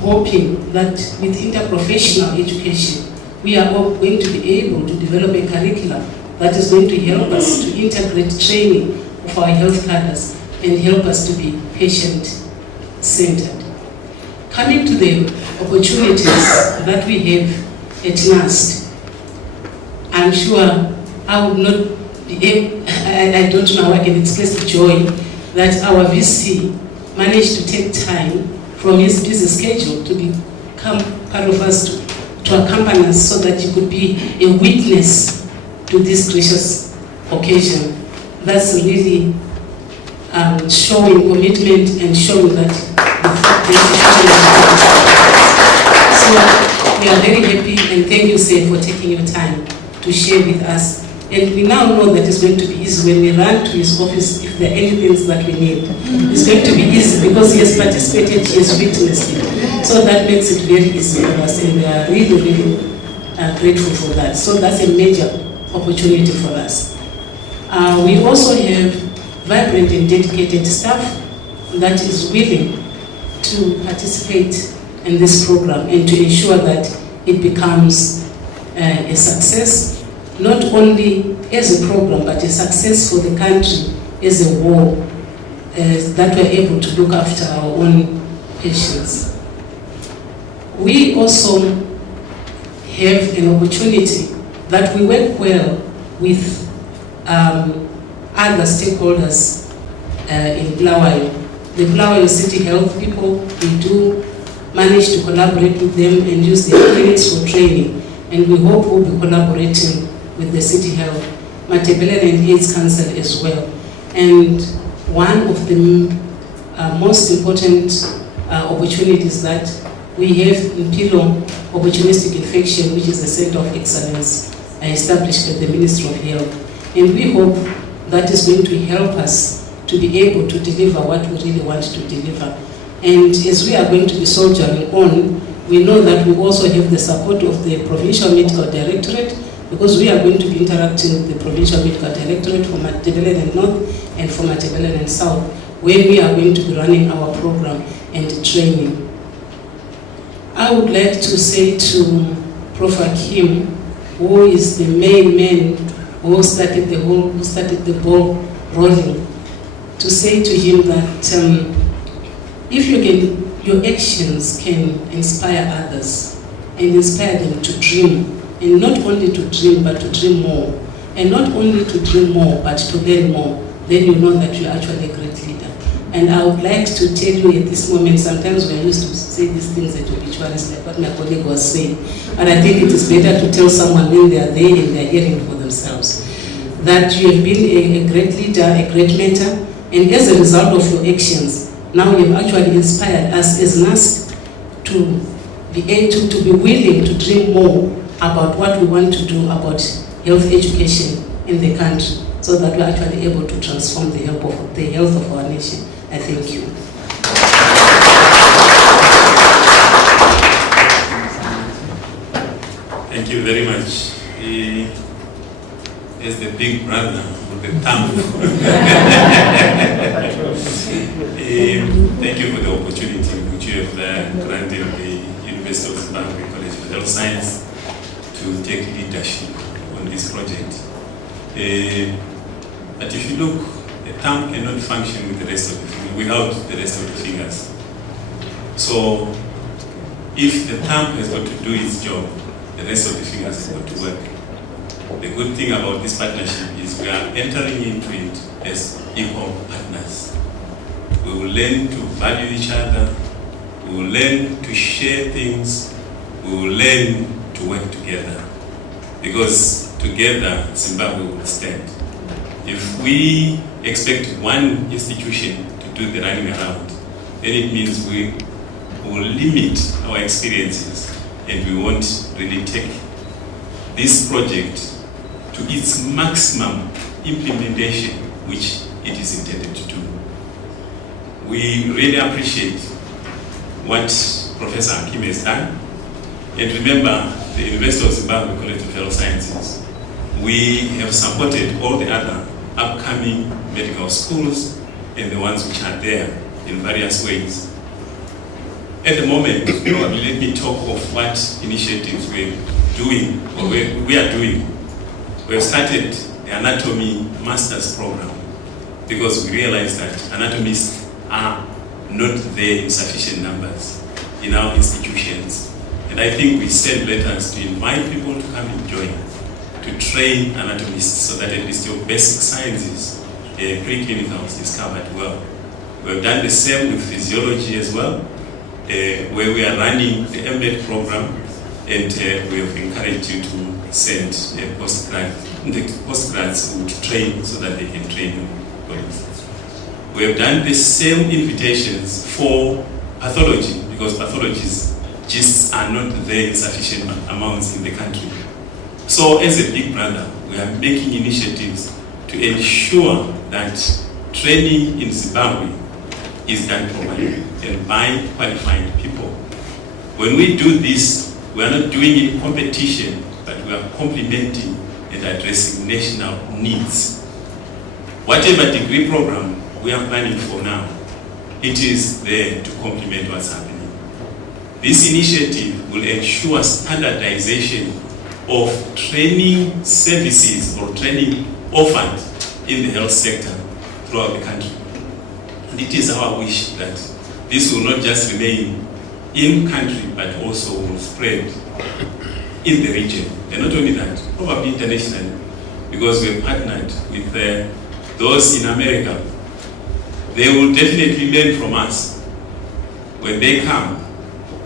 hoping that with interprofessional education, we are all going to be able to develop a curriculum that is going to help us to integrate training of our health cadres and help us to be patient-centered. Coming to the opportunities that we have at NAST, I'm sure I would not be able, I don't know how I can express the joy that our VC managed to take time from his busy schedule to become part of us, to accompany us so that he could be a witness to this gracious occasion. That's really showing commitment and showing that so we are very happy and thank you, sir, for taking your time to share with us. And we now know that it's going to be easy when we run to his office if there are any things that we need. It's going to be easy because he has participated, he has witnessed it. So that makes it very easy for us and we are really, really grateful for that. So that's a major opportunity for us. We also have vibrant and dedicated staff that is willing to participate in this program and to ensure that it becomes a success, not only as a program, but a success for the country as a whole, that we're able to look after our own patients. We also have an opportunity that we work well with other stakeholders in Bulawayo. The Bulawayo City Health people, we do manage to collaborate with them and use their clinics for training. And we hope we'll be collaborating with the City Health, Matebele and AIDS Council as well. And one of the most important opportunities that we have in Pilo Opportunistic Infection, which is the Center of Excellence established by the Ministry of Health. And we hope that is going to help us to be able to deliver what we really want to deliver. And as we are going to be soldiering on, we know that we also have the support of the Provincial Medical Directorate, because we are going to be interacting with the Provincial Medical Directorate for Matebele and North and for Matebele and South, where we are going to be running our program and training. I would like to say to Prof. Hakim, who is the main man who started the ball rolling, to say to him that if your actions can inspire others and inspire them to dream, and not only to dream, but to dream more, and not only to dream more, but to learn more, then you know that you're actually a great leader. And I would like to tell you at this moment, sometimes we are used to say these things at obituaries, like what my colleague was saying, and I think it is better to tell someone when they are there and they are hearing for themselves, that you have been a great leader, a great mentor, and as a result of your actions, now you have actually inspired us as NASC to be able to be willing to dream more about what we want to do about health education in the country, so that we're actually able to transform the health of our nation. I thank you. Thank you very much. He is the big brother with the thumb. Thank you for the opportunity which you have granted the University of Zimbabwe College of Health Science to take leadership on this project. But if you look, the thumb cannot function with the rest of the finger, without the rest of the fingers. So if the thumb has got to do its job, the rest of the fingers have got to work. The good thing about this partnership is we are entering into it as equal partners. We will learn to value each other, we will learn to share things, we will learn to work together. Because together Zimbabwe will stand. If we expect one institution to do the running around, then it means we will limit our experiences and we won't really take this project to its maximum implementation, which it is intended to do. We really appreciate what Professor Hakim has done. And remember, the University of Zimbabwe College of Health Sciences, we have supported all the other upcoming medical schools and the ones which are there in various ways. At the moment, probably let me talk of what initiatives we're doing, or we are doing. We have started the anatomy master's program because we realize that anatomists are not there in sufficient numbers in our institutions. And I think we send letters to invite people to come and join, to train anatomists so that at least your basic sciences, pre-clinicals is covered well. We have done the same with physiology as well, where we are running the MBED program, and we have encouraged you to send postgrads who to train so that they can train your colleagues. We have done the same invitations for pathology, because pathologists are not there in sufficient amounts in the country. So as a big brother, we are making initiatives to ensure that training in Zimbabwe is done properly and by qualified people. When we do this, we are not doing it in competition, but we are complementing and addressing national needs. Whatever degree program we are planning for now, it is there to complement what's happening. This initiative will ensure standardization of training services or training offered in the health sector throughout the country. And it is our wish that this will not just remain in country, but also will spread in the region. And not only that, probably internationally, because we have partnered with those in America. They will definitely learn from us when they come.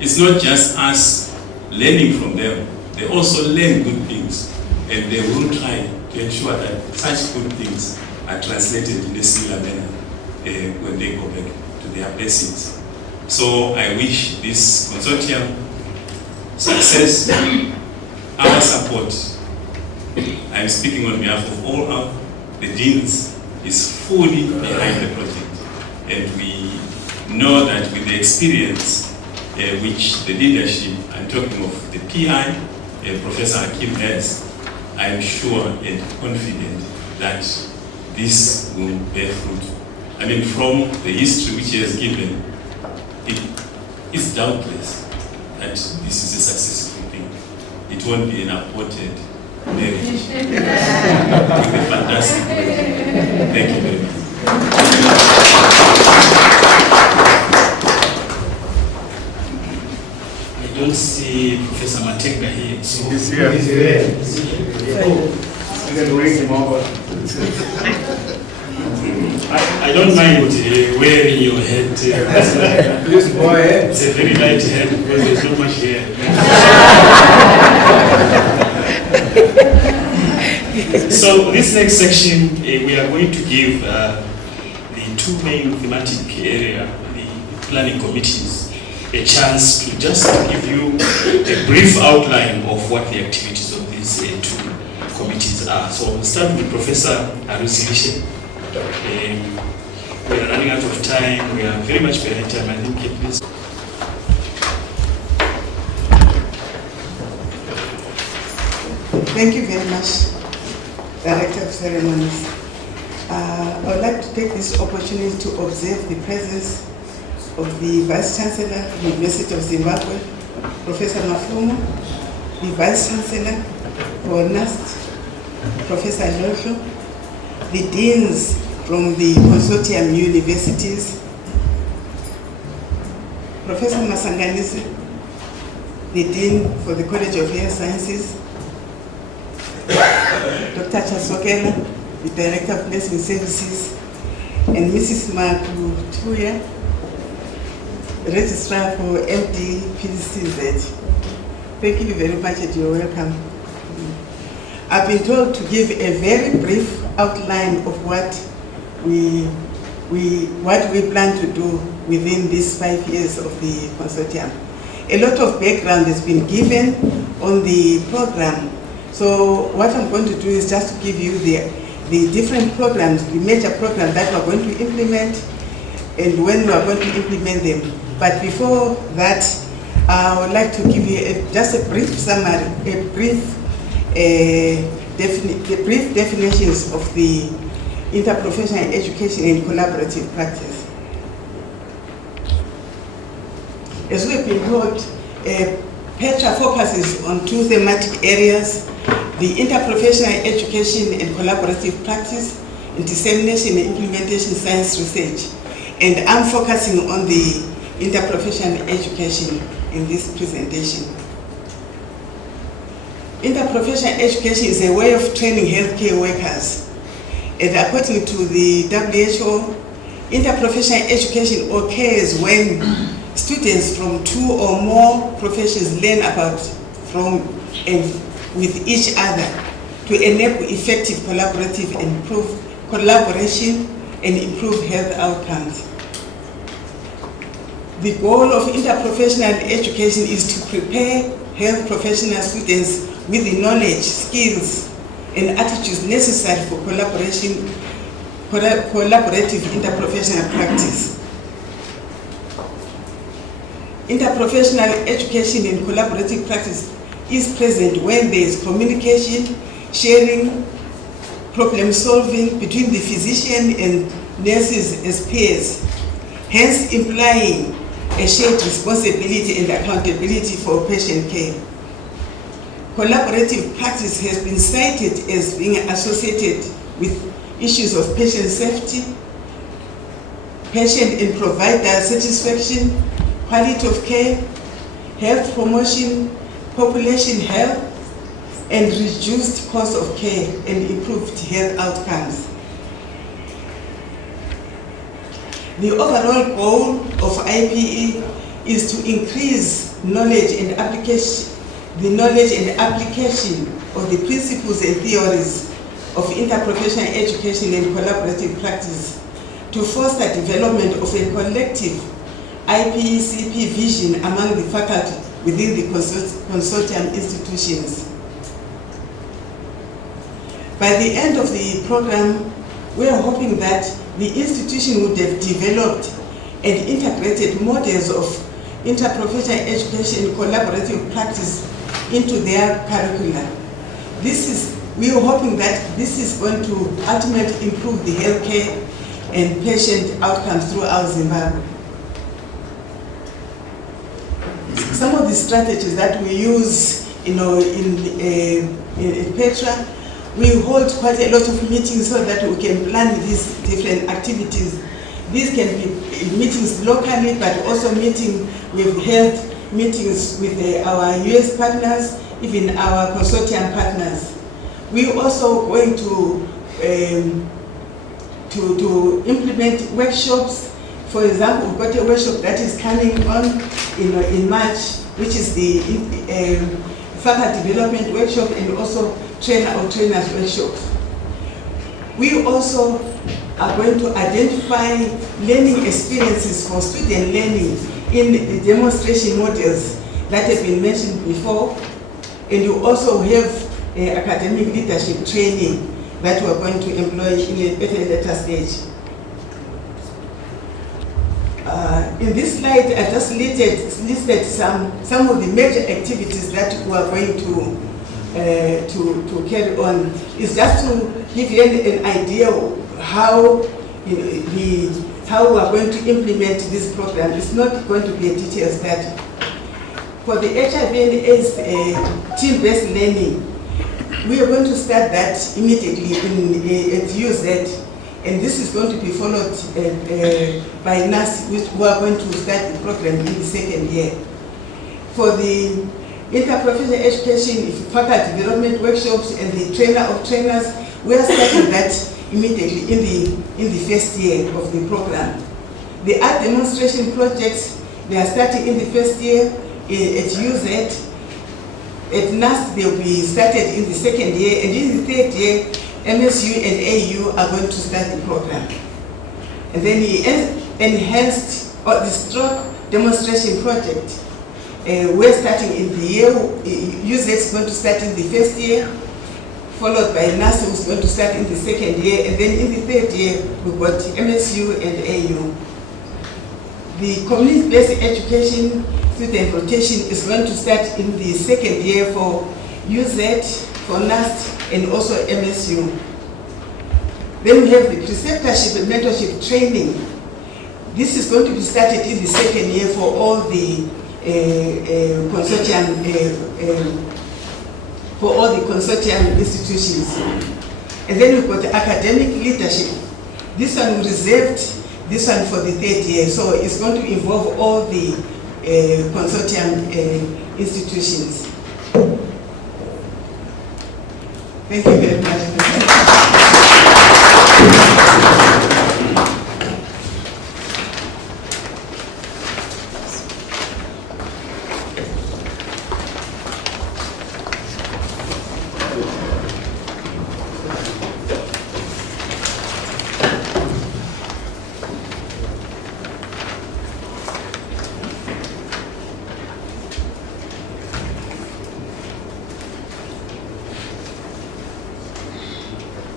It's not just us learning from them. They also learn good things, and they will try to ensure that such good things are translated in a similar manner when they go back to their places. So I wish this consortium success, our support. I'm speaking on behalf of all the deans is fully behind the project, and we know that with the experience which the leadership, I'm talking of the PI, Professor Hakim has, I'm sure and confident that this will bear fruit. I mean, from the history which he has given, it is doubtless that this is a successful thing. It won't be an aborted marriage. With a fantastic project. Thank you very much. I don't see Professor Matenga here. So He's here. He's here. You can bring him over. I don't mind wearing your head. Please go ahead. It's a very light head because there's so much hair. So this next section, we are going to give the two main thematic area, the planning committees, a chance to just give you a brief outline of what the activities of these two committees are. So we'll start with Professor Arusilishe. We are running out of time. We are very much behind time. I think please. Thank you very much, Director of Ceremonies. I would like to take this opportunity to observe the presence of the Vice Chancellor of the University of Zimbabwe, Professor Mafumo, the Vice Chancellor for NAST, Professor Jojo, the Deans from the consortium universities, Professor Masanganisi, the Dean for the College of Health Sciences, Dr. Chasokela, the Director of Nursing Services, and Mrs. Makutuya, Registrar for MD PCZ. Thank you very much and you're welcome. I've been told to give a very brief outline of what we plan to do within these 5 years of the consortium. A lot of background has been given on the program. So what I'm going to do is just to give you the different programs, the major programs that we're going to implement and when we're going to implement them. But before that, I would like to give you just a brief summary, the brief definitions of the interprofessional education and collaborative practice. As we've been told, PETRA focuses on 2 thematic areas: the interprofessional education and collaborative practice, and dissemination and implementation science research. And I'm focusing on the interprofessional education in this presentation. Interprofessional education is a way of training healthcare workers. And according to the WHO, interprofessional education occurs when students from 2 or more professions learn about, from, and with each other to enable effective collaborative and improve collaboration and improve health outcomes. The goal of interprofessional education is to prepare health professional students with the knowledge, skills, and attitudes necessary for collaborative interprofessional practice. Interprofessional education and collaborative practice is present when there is communication, sharing, problem solving between the physician and nurses as peers, hence implying a shared responsibility and accountability for patient care. Collaborative practice has been cited as being associated with issues of patient safety, patient and provider satisfaction, quality of care, health promotion, population health, and reduced cost of care and improved health outcomes. The overall goal of IPE is to increase knowledge and application of the principles and theories of interprofessional education and collaborative practice to foster development of a collective IPE-CP vision among the faculty within the consortium institutions. By the end of the program, we are hoping that the institution would have developed and integrated models of interprofessional education and collaborative practice into their curricula. We are hoping that this is going to ultimately improve the healthcare and patient outcomes throughout Zimbabwe. Some of the strategies that we use, in PETRA, we hold quite a lot of meetings so that we can plan these different activities. These can be meetings locally, but also we've held meetings with our US partners, even our consortium partners. We also going to implement workshops. For example, we've got a workshop that is coming on in March, which is the faculty development workshop and also trainers workshops. We also are going to identify learning experiences for student learning in the demonstration models that have been mentioned before, and you also have academic leadership training that we are going to employ at a later stage. In this slide, I just listed some of the major activities that we are going to carry on. It's just to give you an idea of how we are going to implement this program. It's not going to be a detailed study. For the HIV and AIDS team-based learning, we are going to start that immediately at UZ. And this is going to be followed by NAS, who are going to start the program in the second year. For the interprofessional education, faculty development workshops, and the trainer of trainers, we are starting that immediately in the first year of the program. The art demonstration projects, they are starting in the first year at UZ. At NAST, they'll be started in the second year, and in the third year, MSU and AU are going to start the program. And then he enhanced the stroke demonstration project. We're starting in the year, UZ is going to start in the first year, followed by NAST, who's going to start in the second year, and then in the third year, we've got MSU and AU. The community-based education student rotation is going to start in the second year for UZ, for NAST, and also MSU. Then we have the preceptorship and mentorship training. This is going to be started in the second year for all the consortium institutions. And then we've got the academic leadership. This one we reserved, this one for the third year. So it's going to involve all the consortium institutions. Thank you very much.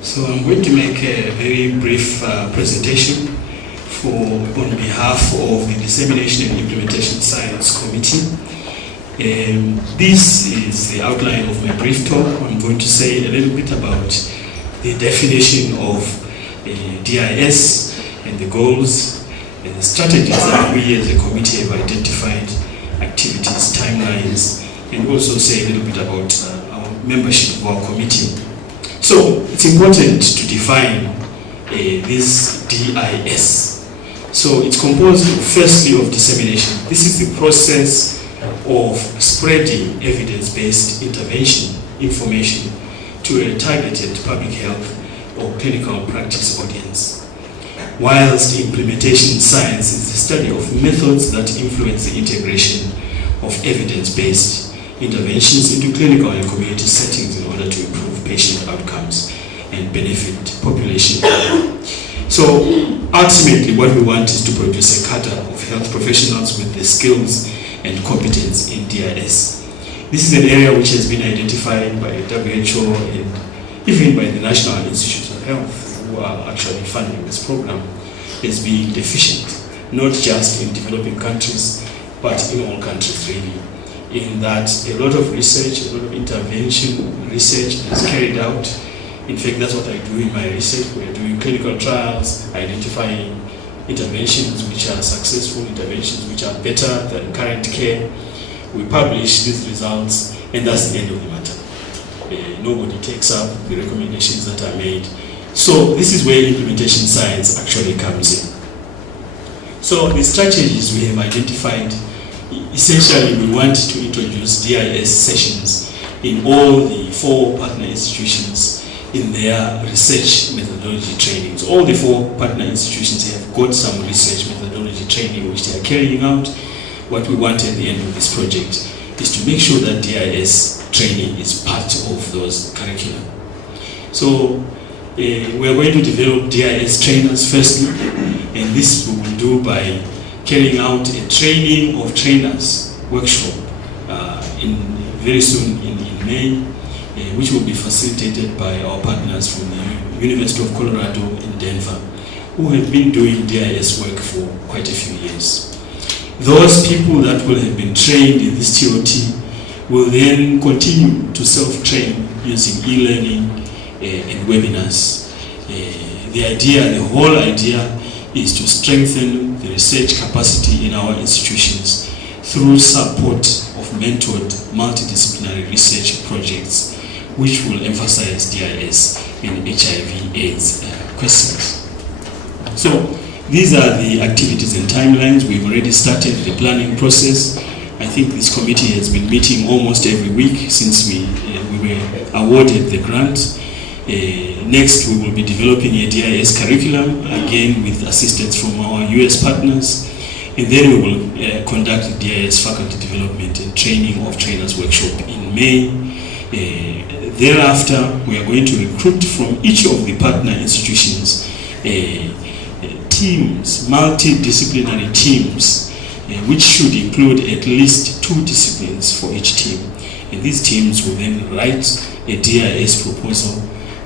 So I'm going to make a very brief presentation on behalf of the Dissemination and Implementation Science Committee. This is the outline of my brief talk. I'm going to say a little bit about the definition of DIS and the goals and the strategies that we as a committee have identified, activities, timelines, and also say a little bit about our membership of our committee. So it's important to define this DIS. So it's composed firstly of dissemination. This is the process of spreading evidence-based intervention information to a targeted public health or clinical practice audience. Whilst implementation science is the study of methods that influence the integration of evidence-based interventions into clinical and community settings in order to improve patient outcomes and benefit population. So ultimately what we want is to produce a cadre of health professionals with the skills and competence in DIS. This is an area which has been identified by WHO and even by the National Institutes of Health, who are actually funding this program, as being deficient, not just in developing countries, but in all countries really. In that a lot of research, a lot of intervention research is carried out. In fact, that's what I do in my research. We're doing clinical trials, identifying interventions which are successful, interventions which are better than current care. We publish these results, and that's the end of the matter. Nobody takes up the recommendations that are made. So this is where implementation science actually comes in. So the strategies we have identified, essentially we want to introduce DIS sessions in all the 4 partner institutions in their research methodology trainings. All the 4 partner institutions have got some research methodology training which they are carrying out. What we want at the end of this project is to make sure that DIS training is part of those curricula. So we are going to develop DIS trainers firstly, and this we will do by carrying out a training of trainers workshop very soon in May, which will be facilitated by our partners from the University of Colorado in Denver, who have been doing DIS work for quite a few years. Those people that will have been trained in this TOT will then continue to self-train using e-learning and webinars. The whole idea is to strengthen the research capacity in our institutions through support of mentored multidisciplinary research projects which will emphasize DIS and HIV/AIDS questions. So these are the activities and timelines. We've already started the planning process. I think this committee has been meeting almost every week since we were awarded the grant. Next, we will be developing a DIS curriculum, again with assistance from our US partners. And then we will conduct DIS faculty development and training of trainers workshop in May. Thereafter, we are going to recruit from each of the partner institutions teams, multidisciplinary teams, which should include at least 2 disciplines for each team. And these teams will then write a DIS proposal.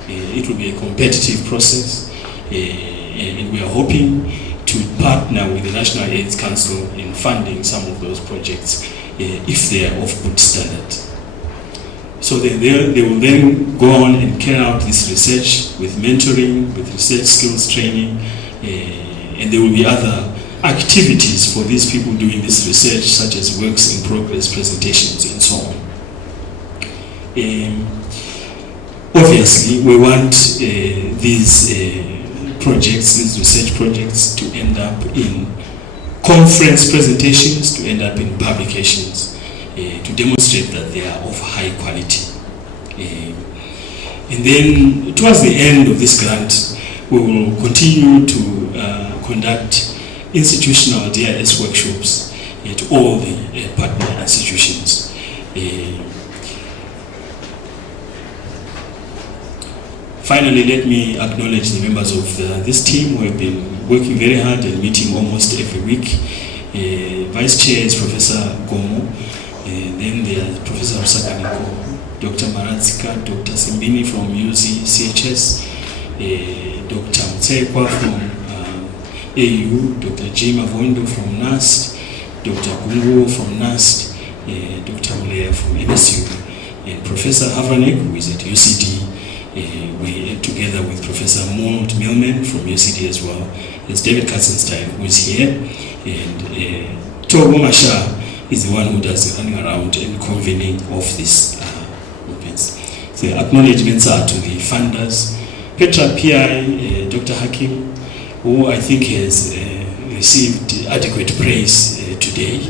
It will be a competitive process, and we are hoping to partner with the National AIDS Council in funding some of those projects if they are of good standard. So they will then go on and carry out this research with mentoring, with research skills training, and there will be other activities for these people doing this research, such as works in progress presentations and so on. Obviously, we want these projects, these research projects, to end up in conference presentations, to end up in publications, to demonstrate that they are of high quality. And then towards the end of this grant, we will continue to conduct institutional DIS workshops at all the partner institutions. Finally, let me acknowledge the members of this team who have been working very hard and meeting almost every week. Vice Chair is Professor Gomo, then there is Professor Sakaniko, Dr. Maratsika, Dr. Simbini from UCCHS, Dr. Mtsekwa from AU, Dr. Jima Voindo from NAST, Dr. Gungu from NAST, Dr. Mulea from MSU, and Professor Havranek, who is at UCD. We together with Professor Mont Milman from UCD as well. There's David Katzenstein, who is here, and Togo Masha is the one who does the running around and convening of these movements. The acknowledgements are to the funders, PETRA PI, Dr. Hakim, who I think has received adequate praise today,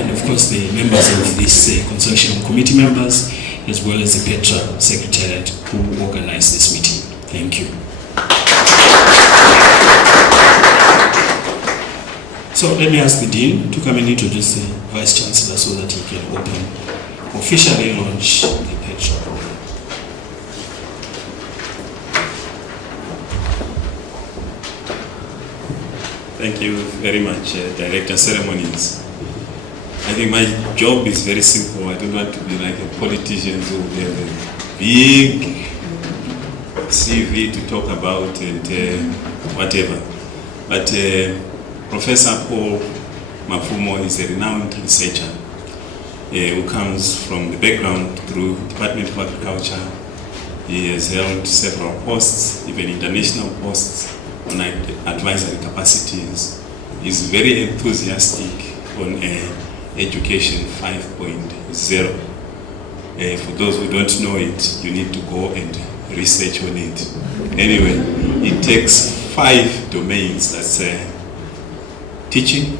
and of course the members of this consortium committee members, as well as the PETRA Secretariat who organized this meeting. Thank you. So let me ask the Dean to come and introduce the Vice Chancellor so that he can officially launch the PETRA program. Thank you very much, Director Ceremonies. I think my job is very simple. I don't want to be like a politician who have a big CV to talk about and whatever. But Professor Paul Mafumo is a renowned researcher who comes from the background through Department of Agriculture. He has held several posts, even international posts on advisory capacities. He's very enthusiastic on Education 5.0. For those who don't know it, you need to go and research on it. Anyway, it takes 5 domains. That's teaching,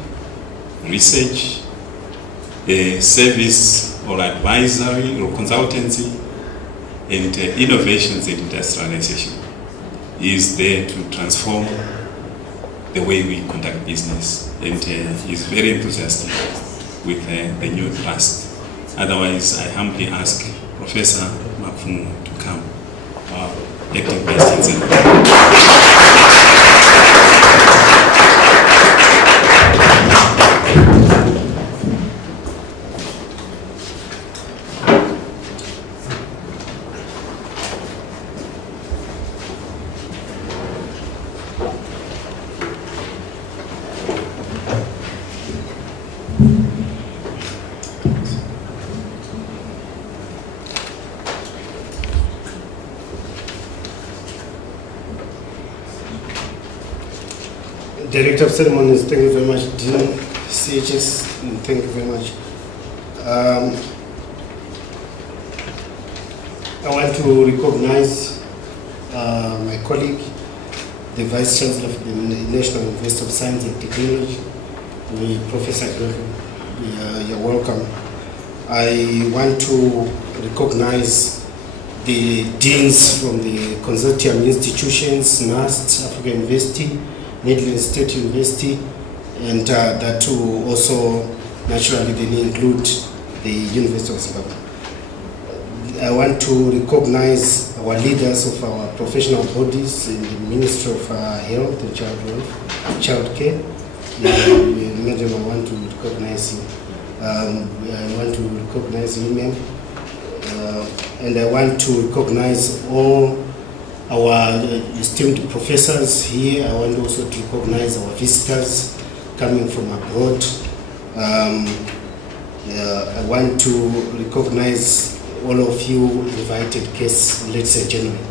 research, service or advisory or consultancy, and innovations and industrialization. He is there to transform the way we conduct business, and he's very enthusiastic with the new trust. Otherwise, I humbly ask Professor Mafumo to come, acting Vice Chancellor. Director of Ceremonies, thank you very much. Dean CHS, thank you very much. I want to recognize my colleague, the Vice Chancellor of the National University of Science and Technology, Professor Gregory. You're welcome. I want to recognize the deans from the consortium institutions, NAST, Africa University, Midland State University, and that will also naturally then include the University of Zimbabwe. I want to recognize our leaders of our professional bodies in the Ministry of Health and Child Care. Madam, I want to recognize you. I want to recognize you, ma'am. And I want to recognize all our esteemed professors here. I want also to recognize our visitors coming from abroad. I want to recognize all of you invited guests, ladies and gentlemen.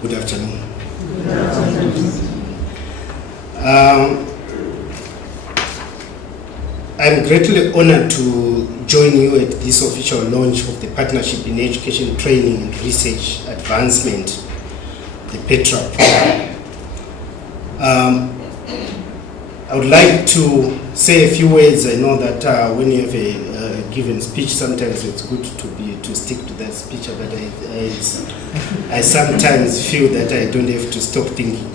Good afternoon. Good afternoon. I'm greatly honored to join you at this official launch of the Partnership in Education, Training and Research Advancement, the PETRA program. I would like to say a few words. I know that when you have a given speech, sometimes it's good to stick to that speech, but I sometimes feel that I don't have to stop thinking.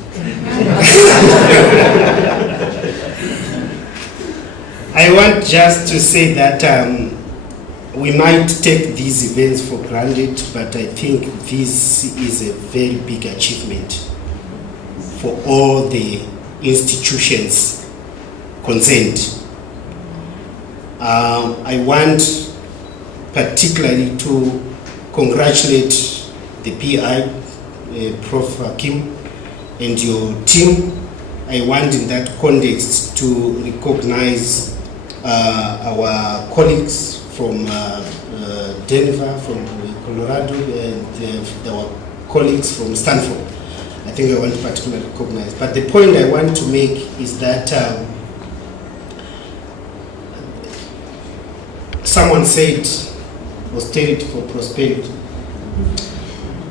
I want just to say that we might take these events for granted, but I think this is a very big achievement for all the institutions concerned. I want particularly to congratulate the PI, Prof. Hakim, and your team. I want in that context to recognize our colleagues from Denver, from Colorado, and our colleagues from Stanford. I think I want to particularly recognize. But the point I want to make is that someone said austerity for prosperity.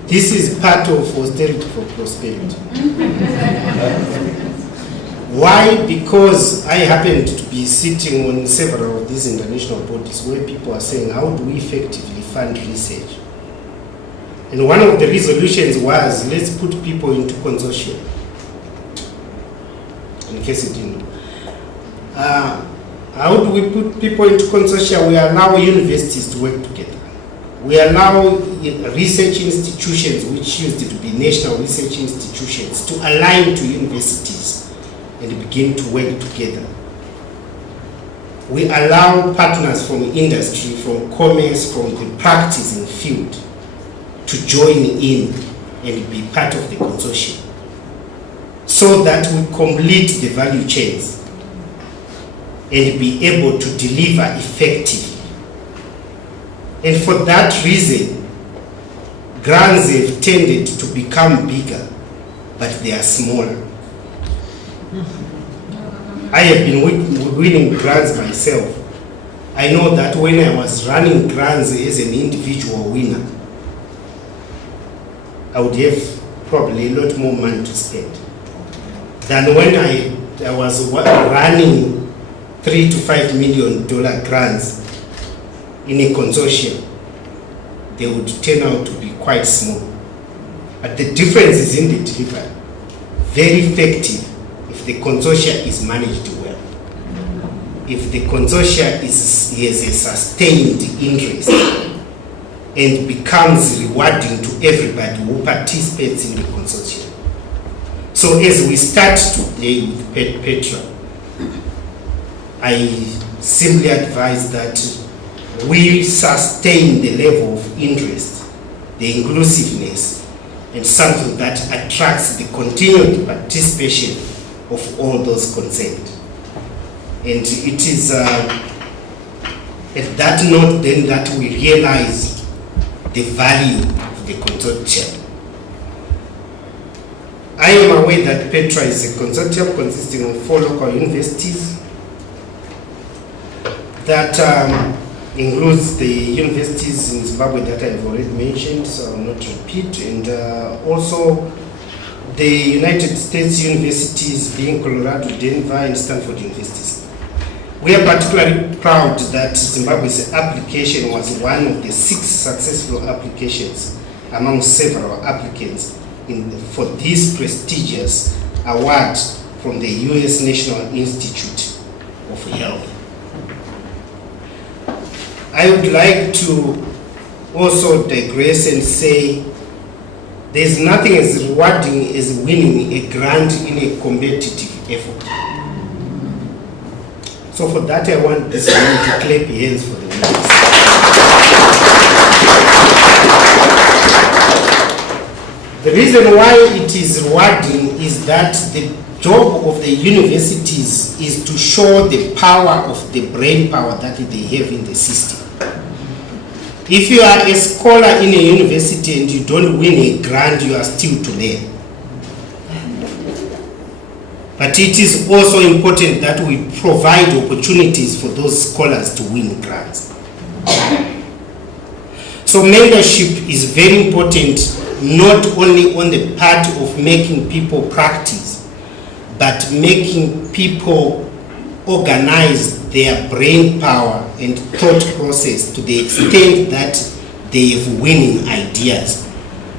This is part of austerity for prosperity. Why? Because I happened to be sitting on several of these international bodies where people are saying, how do we effectively fund research? And one of the resolutions was, let's put people into consortium. In case you didn't know. How do we put people into consortia? We allow universities to work together. We allow research institutions, which used to be national research institutions, to align to universities and begin to work together. We allow partners from industry, from commerce, from the practicing field to join in and be part of the consortium so that we complete the value chains and be able to deliver effectively. And for that reason, grants have tended to become bigger, but they are smaller. I have been winning grants myself. I know that when I was running grants as an individual winner, I would have probably a lot more money to spend than when I was running $3 to $5 million grants in a consortium. They would turn out to be quite small. But the difference is in the delivery. Very effective if the consortia is managed well. If the consortia has a sustained interest and becomes rewarding to everybody who participates in the consortium. So as we start today with PETRA, I simply advise that we sustain the level of interest, the inclusiveness, and something that attracts the continued participation of all those concerned. And it is at that note then that we realize the value of the consortium. I am aware that PETRA is a consortium consisting of 4 local universities that includes the universities in Zimbabwe that I've already mentioned, so I will not repeat, and also the United States universities being Colorado, Denver, and Stanford universities. We are particularly proud that Zimbabwe's application was one of the 6 successful applications among several applicants for this prestigious award from the US National Institute of Health. I would like to also digress and say there's nothing as rewarding as winning a grant in a competitive effort. So for that, I want this man to clap hands for the winners. The reason why it is rewarding is that the job of the universities is to show the power of the brain power that they have in the system. If you are a scholar in a university and you don't win a grant, you are still to learn. But it is also important that we provide opportunities for those scholars to win grants. So mentorship is very important, not only on the part of making people practice, but making people organize their brain power and thought process to the extent that they have winning ideas.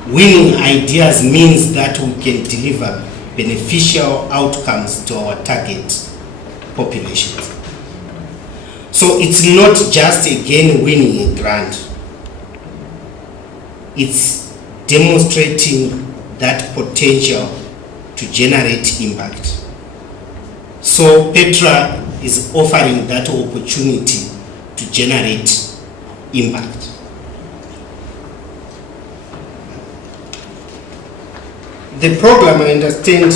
Winning ideas means that we can deliver beneficial outcomes to our target populations. So it's not just again winning a grant. It's demonstrating that potential to generate impact. So PETRA is offering that opportunity to generate impact. The program, I understand,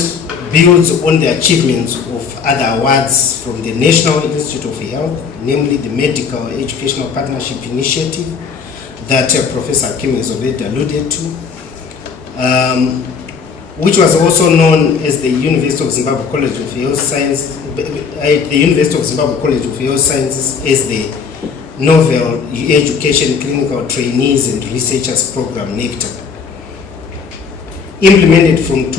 builds on the achievements of other awards from the National Institute of Health, namely the Medical Educational Partnership Initiative that Professor Kim has already alluded to, which was also known as the University of Zimbabwe College of Health Sciences, the University of Zimbabwe College of Health Sciences as the Novel Education Clinical Trainees and Researchers Program, NECTA, implemented from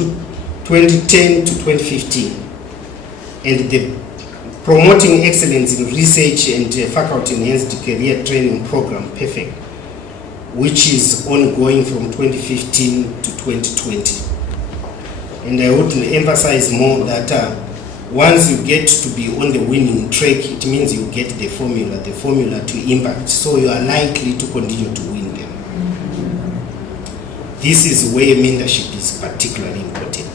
2010 to 2015, and the Promoting Excellence in Research and Faculty Enhanced Career Training Program, PERFECT, which is ongoing from 2015 to 2020. And I would emphasize more that once you get to be on the winning track, it means you get the formula to impact, so you are likely to continue to win them. This is where mentorship is particularly important.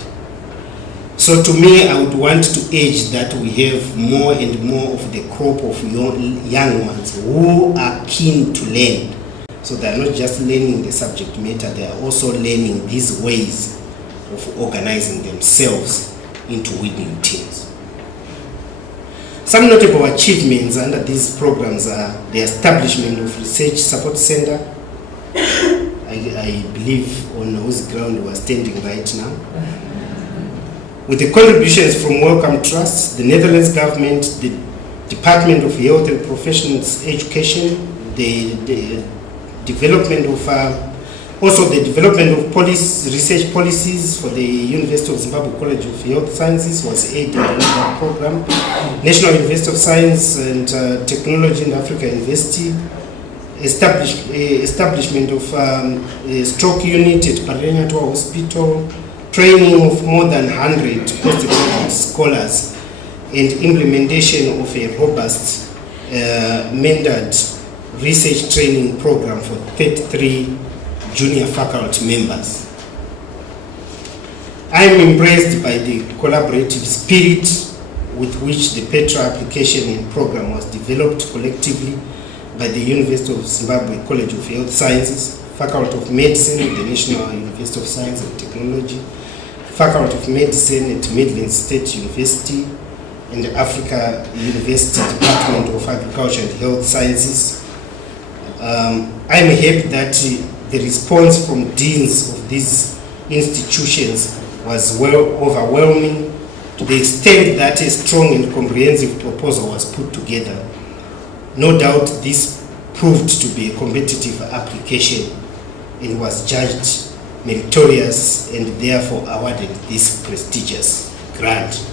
So to me, I would want to urge that we have more and more of the crop of young ones who are keen to learn. So they are not just learning the subject matter, they are also learning these ways of organizing themselves into winning teams. Some notable achievements under these programs are the establishment of Research Support Center. I believe on whose ground we are standing right now. With the contributions from Wellcome Trust, the Netherlands government, the Department of Health and Professionals Education, the development of also the development of research policies for the University of Zimbabwe College of Health Sciences was aided in that program. National University of Science and Technology in Africa University, establishment of a stroke unit at Parenyatua Hospital, training of more than 100 postgraduate scholars, and implementation of a robust mentored research training program for 33 junior faculty members. I am impressed by the collaborative spirit with which the PETRA application and program was developed collectively by the University of Zimbabwe College of Health Sciences, Faculty of Medicine at the National University of Science and Technology, Faculty of Medicine at Midland State University, and the Africa University Department of Agriculture and Health Sciences. I am happy that the response from deans of these institutions was overwhelming, to the extent that a strong and comprehensive proposal was put together. No doubt this proved to be a competitive application and was judged meritorious and therefore awarded this prestigious grant.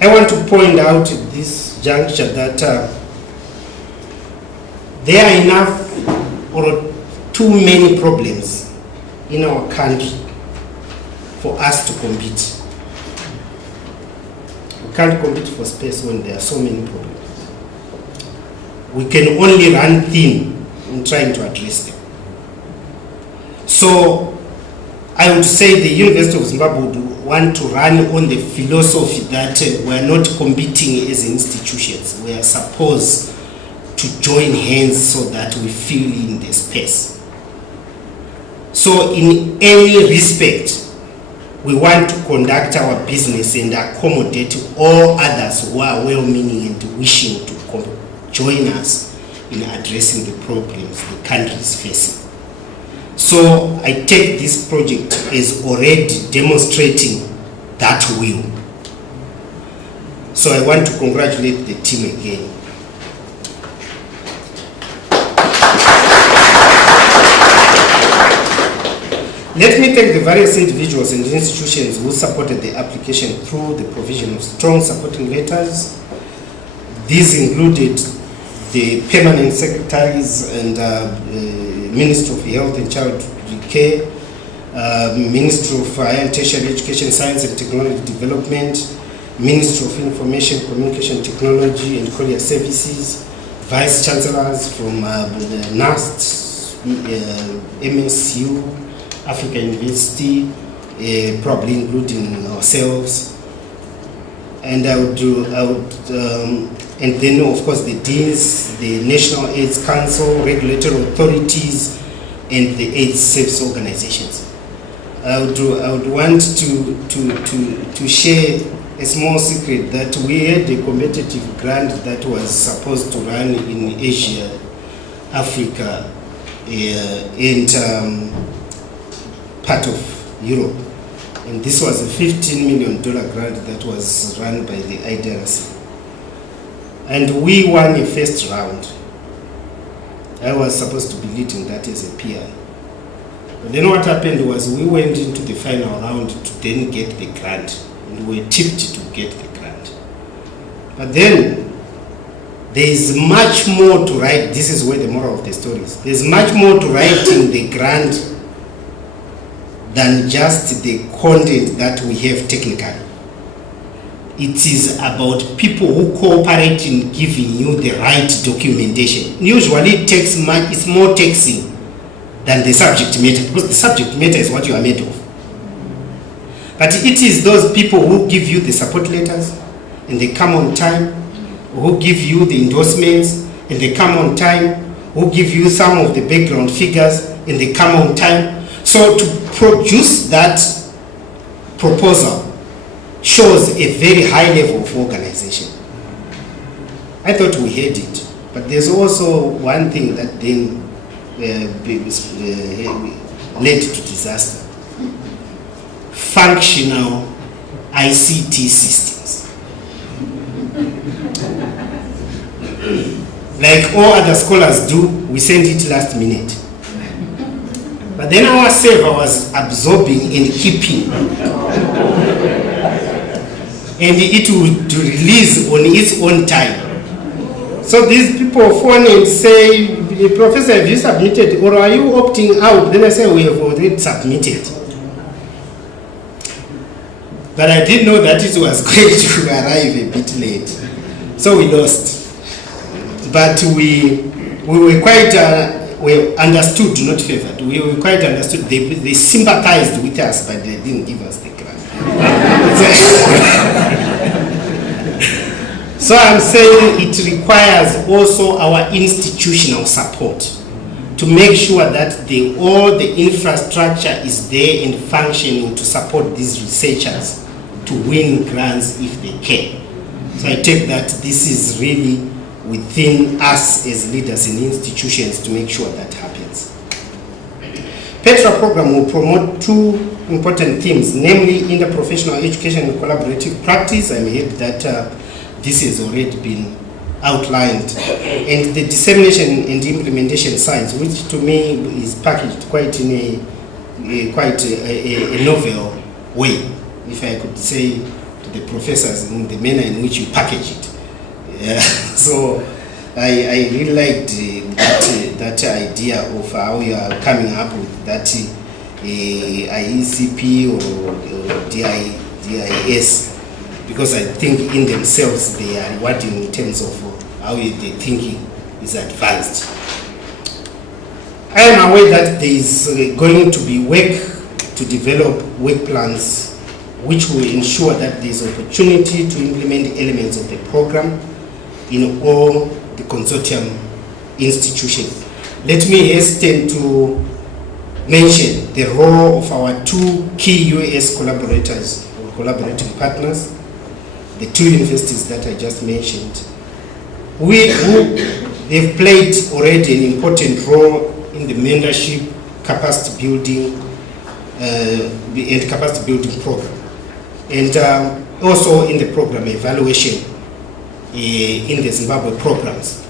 I want to point out at this juncture that there are enough or too many problems in our country for us to compete. can't compete for space when there are so many problems. We can only run thin in trying to address them. So I would say the University of Zimbabwe would want to run on the philosophy that we are not competing as institutions. We are supposed to join hands so that we fill in the space. So in any respect, we want to conduct our business and accommodate all others who are well-meaning and wishing to join us in addressing the problems the country is facing. So I take this project as already demonstrating that will. So I want to congratulate the team again. Let me thank the various individuals and institutions who supported the application through the provision of strong supporting letters. These included the permanent secretaries and Ministry of Health and Child Care, Ministry of Higher and Tertiary Education, Science and Technology Development, Ministry of Information, Communication Technology and Courier Services, Vice Chancellors from NAST, MSU, Africa University, probably including ourselves, and and then of course the deans, the National AIDS Council, regulatory authorities, and the AIDS service organizations. I would want to share a small secret that we had a competitive grant that was supposed to run in Asia, Africa, and part of Europe. And this was a $15 million grant that was run by the IDRC. And we won a first round. I was supposed to be leading that as a PI. But then what happened was we went into the final round to then get the grant. And we were tipped to get the grant. But then there is much more to write. This is where the moral of the story is. There's much more to writing the grant than just the content that we have technically. It is about people who cooperate in giving you the right documentation. Usually it takes much, it's more taxing than the subject matter, because the subject matter is what you are made of. But it is those people who give you the support letters and they come on time, who give you the endorsements and they come on time, who give you some of the background figures and they come on time. So to produce that proposal shows a very high level of organization. I thought we had it, but there's also one thing that then led to disaster. Functional ICT systems. Like all other scholars do, we send it last minute. But then our server was absorbing and keeping. And it would release on its own time. So these people phone and say, Professor, have you submitted or are you opting out? Then I say, we have already submitted. But I didn't know that it was going to arrive a bit late. So we lost. But we were quite, we understood, not favored. We were quite understood. They sympathized with us, but they didn't give us the grant. So I'm saying it requires also our institutional support to make sure that all the infrastructure is there and functioning to support these researchers to win grants if they can. So I take that this is really within us as leaders in institutions to make sure that happens. PETRA program will promote two important themes, namely interprofessional education and collaborative practice. I'm happy that this has already been outlined, and the dissemination and implementation science, which to me is packaged quite in a novel way, if I could say to the professors, in the manner in which you package it. So I really liked that idea of how you are coming up with that IECP or DIS, because I think in themselves they are rewarding in terms of how their thinking is advanced. I am aware that there is going to be work to develop work plans which will ensure that there is opportunity to implement elements of the program in all the consortium institutions. Let me hasten to mention the role of our two key US collaborators or collaborating partners, the two universities that I just mentioned, they've played already an important role in the mentorship, capacity building, and capacity building program, and also in the program evaluation in the Zimbabwe programs.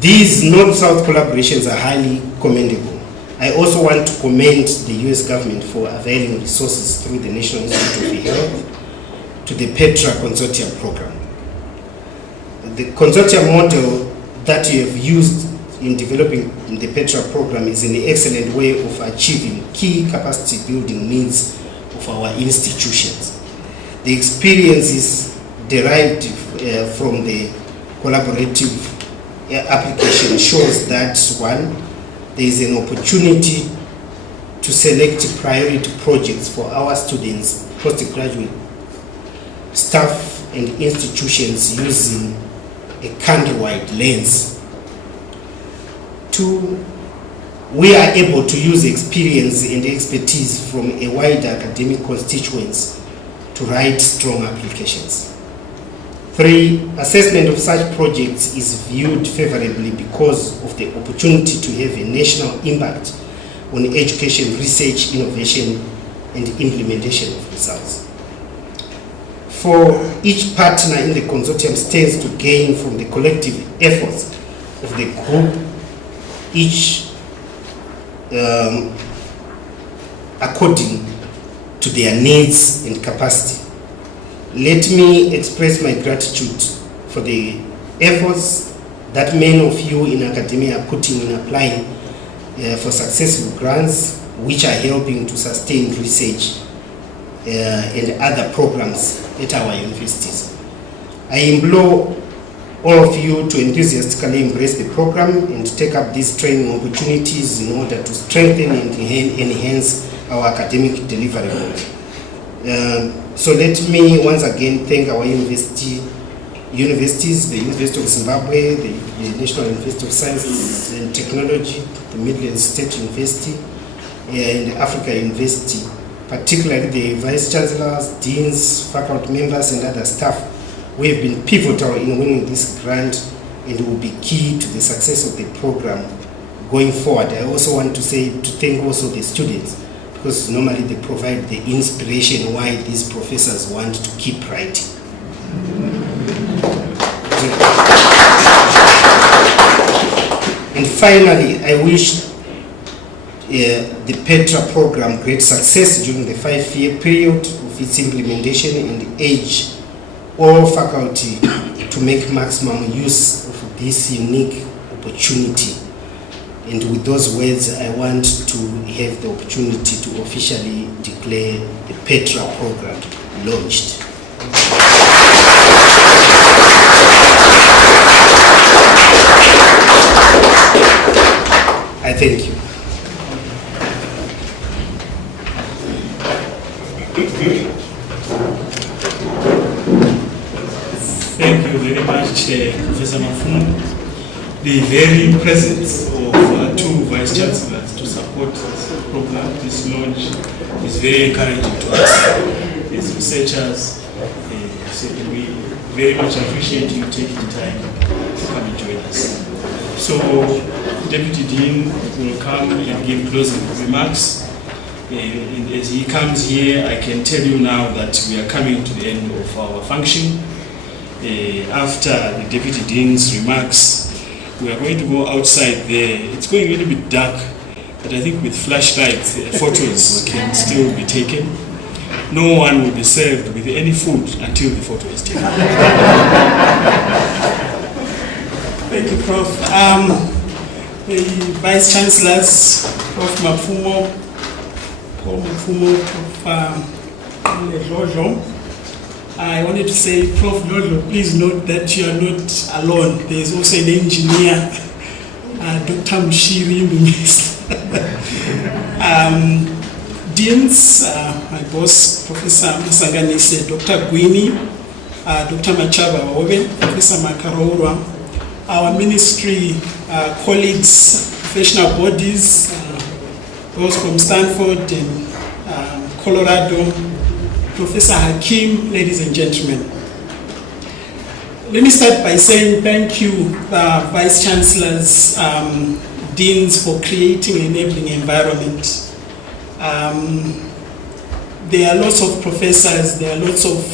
These North-South collaborations are highly commendable. I also want to commend the US government for availing resources through the National Institute of Health to the PETRA consortium program. The consortium model that you have used in developing the PETRA program is an excellent way of achieving key capacity building needs of our institutions. The experiences derived from the collaborative application shows that, one, there is an opportunity to select priority projects for our students, postgraduate staff and institutions using a countrywide lens. Two, we are able to use experience and expertise from a wider academic constituents to write strong applications. Three, assessment of such projects is viewed favorably because of the opportunity to have a national impact on education, research, innovation, and implementation of results. For each partner in the consortium stands to gain from the collective efforts of the group, each according to their needs and capacity. Let me express my gratitude for the efforts that many of you in academia are putting in applying for successful grants, which are helping to sustain research and other programs at our universities. I implore all of you to enthusiastically embrace the program and take up these training opportunities in order to strengthen and enhance our academic deliverables. So let me once again thank our universities, the University of Zimbabwe, the National University of Science and Technology, the Midlands State University, and Africa University, particularly the Vice Chancellors, Deans, faculty members, and other staff who have been pivotal in winning this grant and will be key to the success of the program going forward. I also want to thank also the students, because normally they provide the inspiration why these professors want to keep writing. And finally, I wish the PETRA program great success during the 5-year period of its implementation and urge all faculty to make maximum use of this unique opportunity. And with those words, I want to have the opportunity to officially declare the PETRA program launched. I thank you. Thank you very much, Professor Mafumo. The very presence of two vice chancellors to support this program, this launch, is very encouraging to us as researchers. So we very much appreciate you taking time to come and join us. So, Deputy Dean will come and give closing remarks. And as he comes here, I can tell you now that we are coming to the end of our function. After the Deputy Dean's remarks, we are going to go outside there. It's going a little bit dark, but I think with flashlights, photos can still be taken. No one will be served with any food until the photo is taken. Thank you, Prof. The Vice Chancellors, Prof. Mafumo, Prof. Ledlojo, I wanted to say, Prof. Lodlo, please note that you are not alone. There is also an engineer, Dr. Mshiri Mbumisi. Deans, my boss, Professor Masanganise, Dr. Gwini, Dr. Machaba Wawe, Professor Makaroura, our ministry colleagues, professional bodies, those from Stanford and Colorado, Professor Hakim, ladies and gentlemen. Let me start by saying thank you, Vice Chancellors, Deans, for creating an enabling environment. There are lots of professors, there are lots of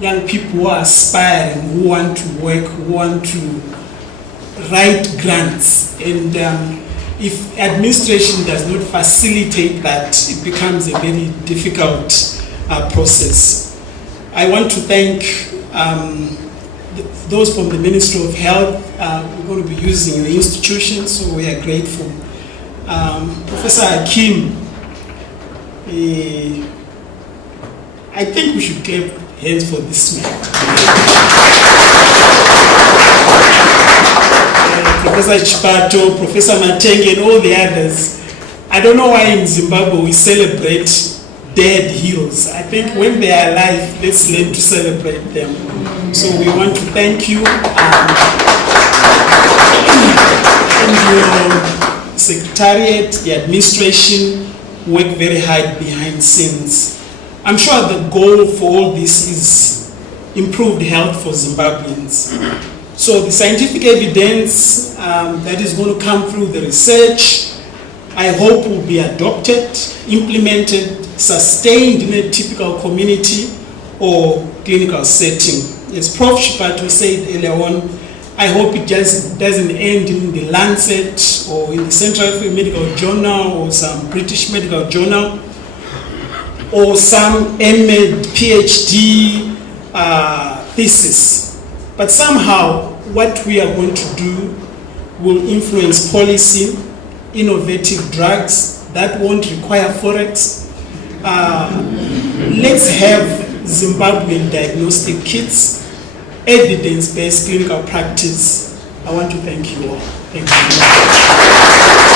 young people who are aspiring, who want to work, who want to write grants. And if administration does not facilitate that, it becomes a very difficult process. I want to thank those from the Ministry of Health. We're going to be using your institution, so we are grateful. Professor Hakim, I think we should clap hands for this man. Professor Chipato, Professor Matenge, and all the others. I don't know why in Zimbabwe we celebrate dead heroes. I think when they are alive, let's learn to celebrate them. So we want to thank you and your secretariat, the administration work very hard behind scenes. I'm sure the goal for all this is improved health for Zimbabweans. So the scientific evidence that is going to come through the research, I hope will be adopted, implemented, sustained in a typical community or clinical setting. As Prof. Chipato said earlier on, I hope it just doesn't end in the Lancet or in the Central African Medical Journal or some British medical journal or some MD, PhD thesis. But somehow, what we are going to do will influence policy, innovative drugs that won't require Forex. Let's have Zimbabwean diagnostic kits, evidence-based clinical practice. I want to thank you all. Thank you.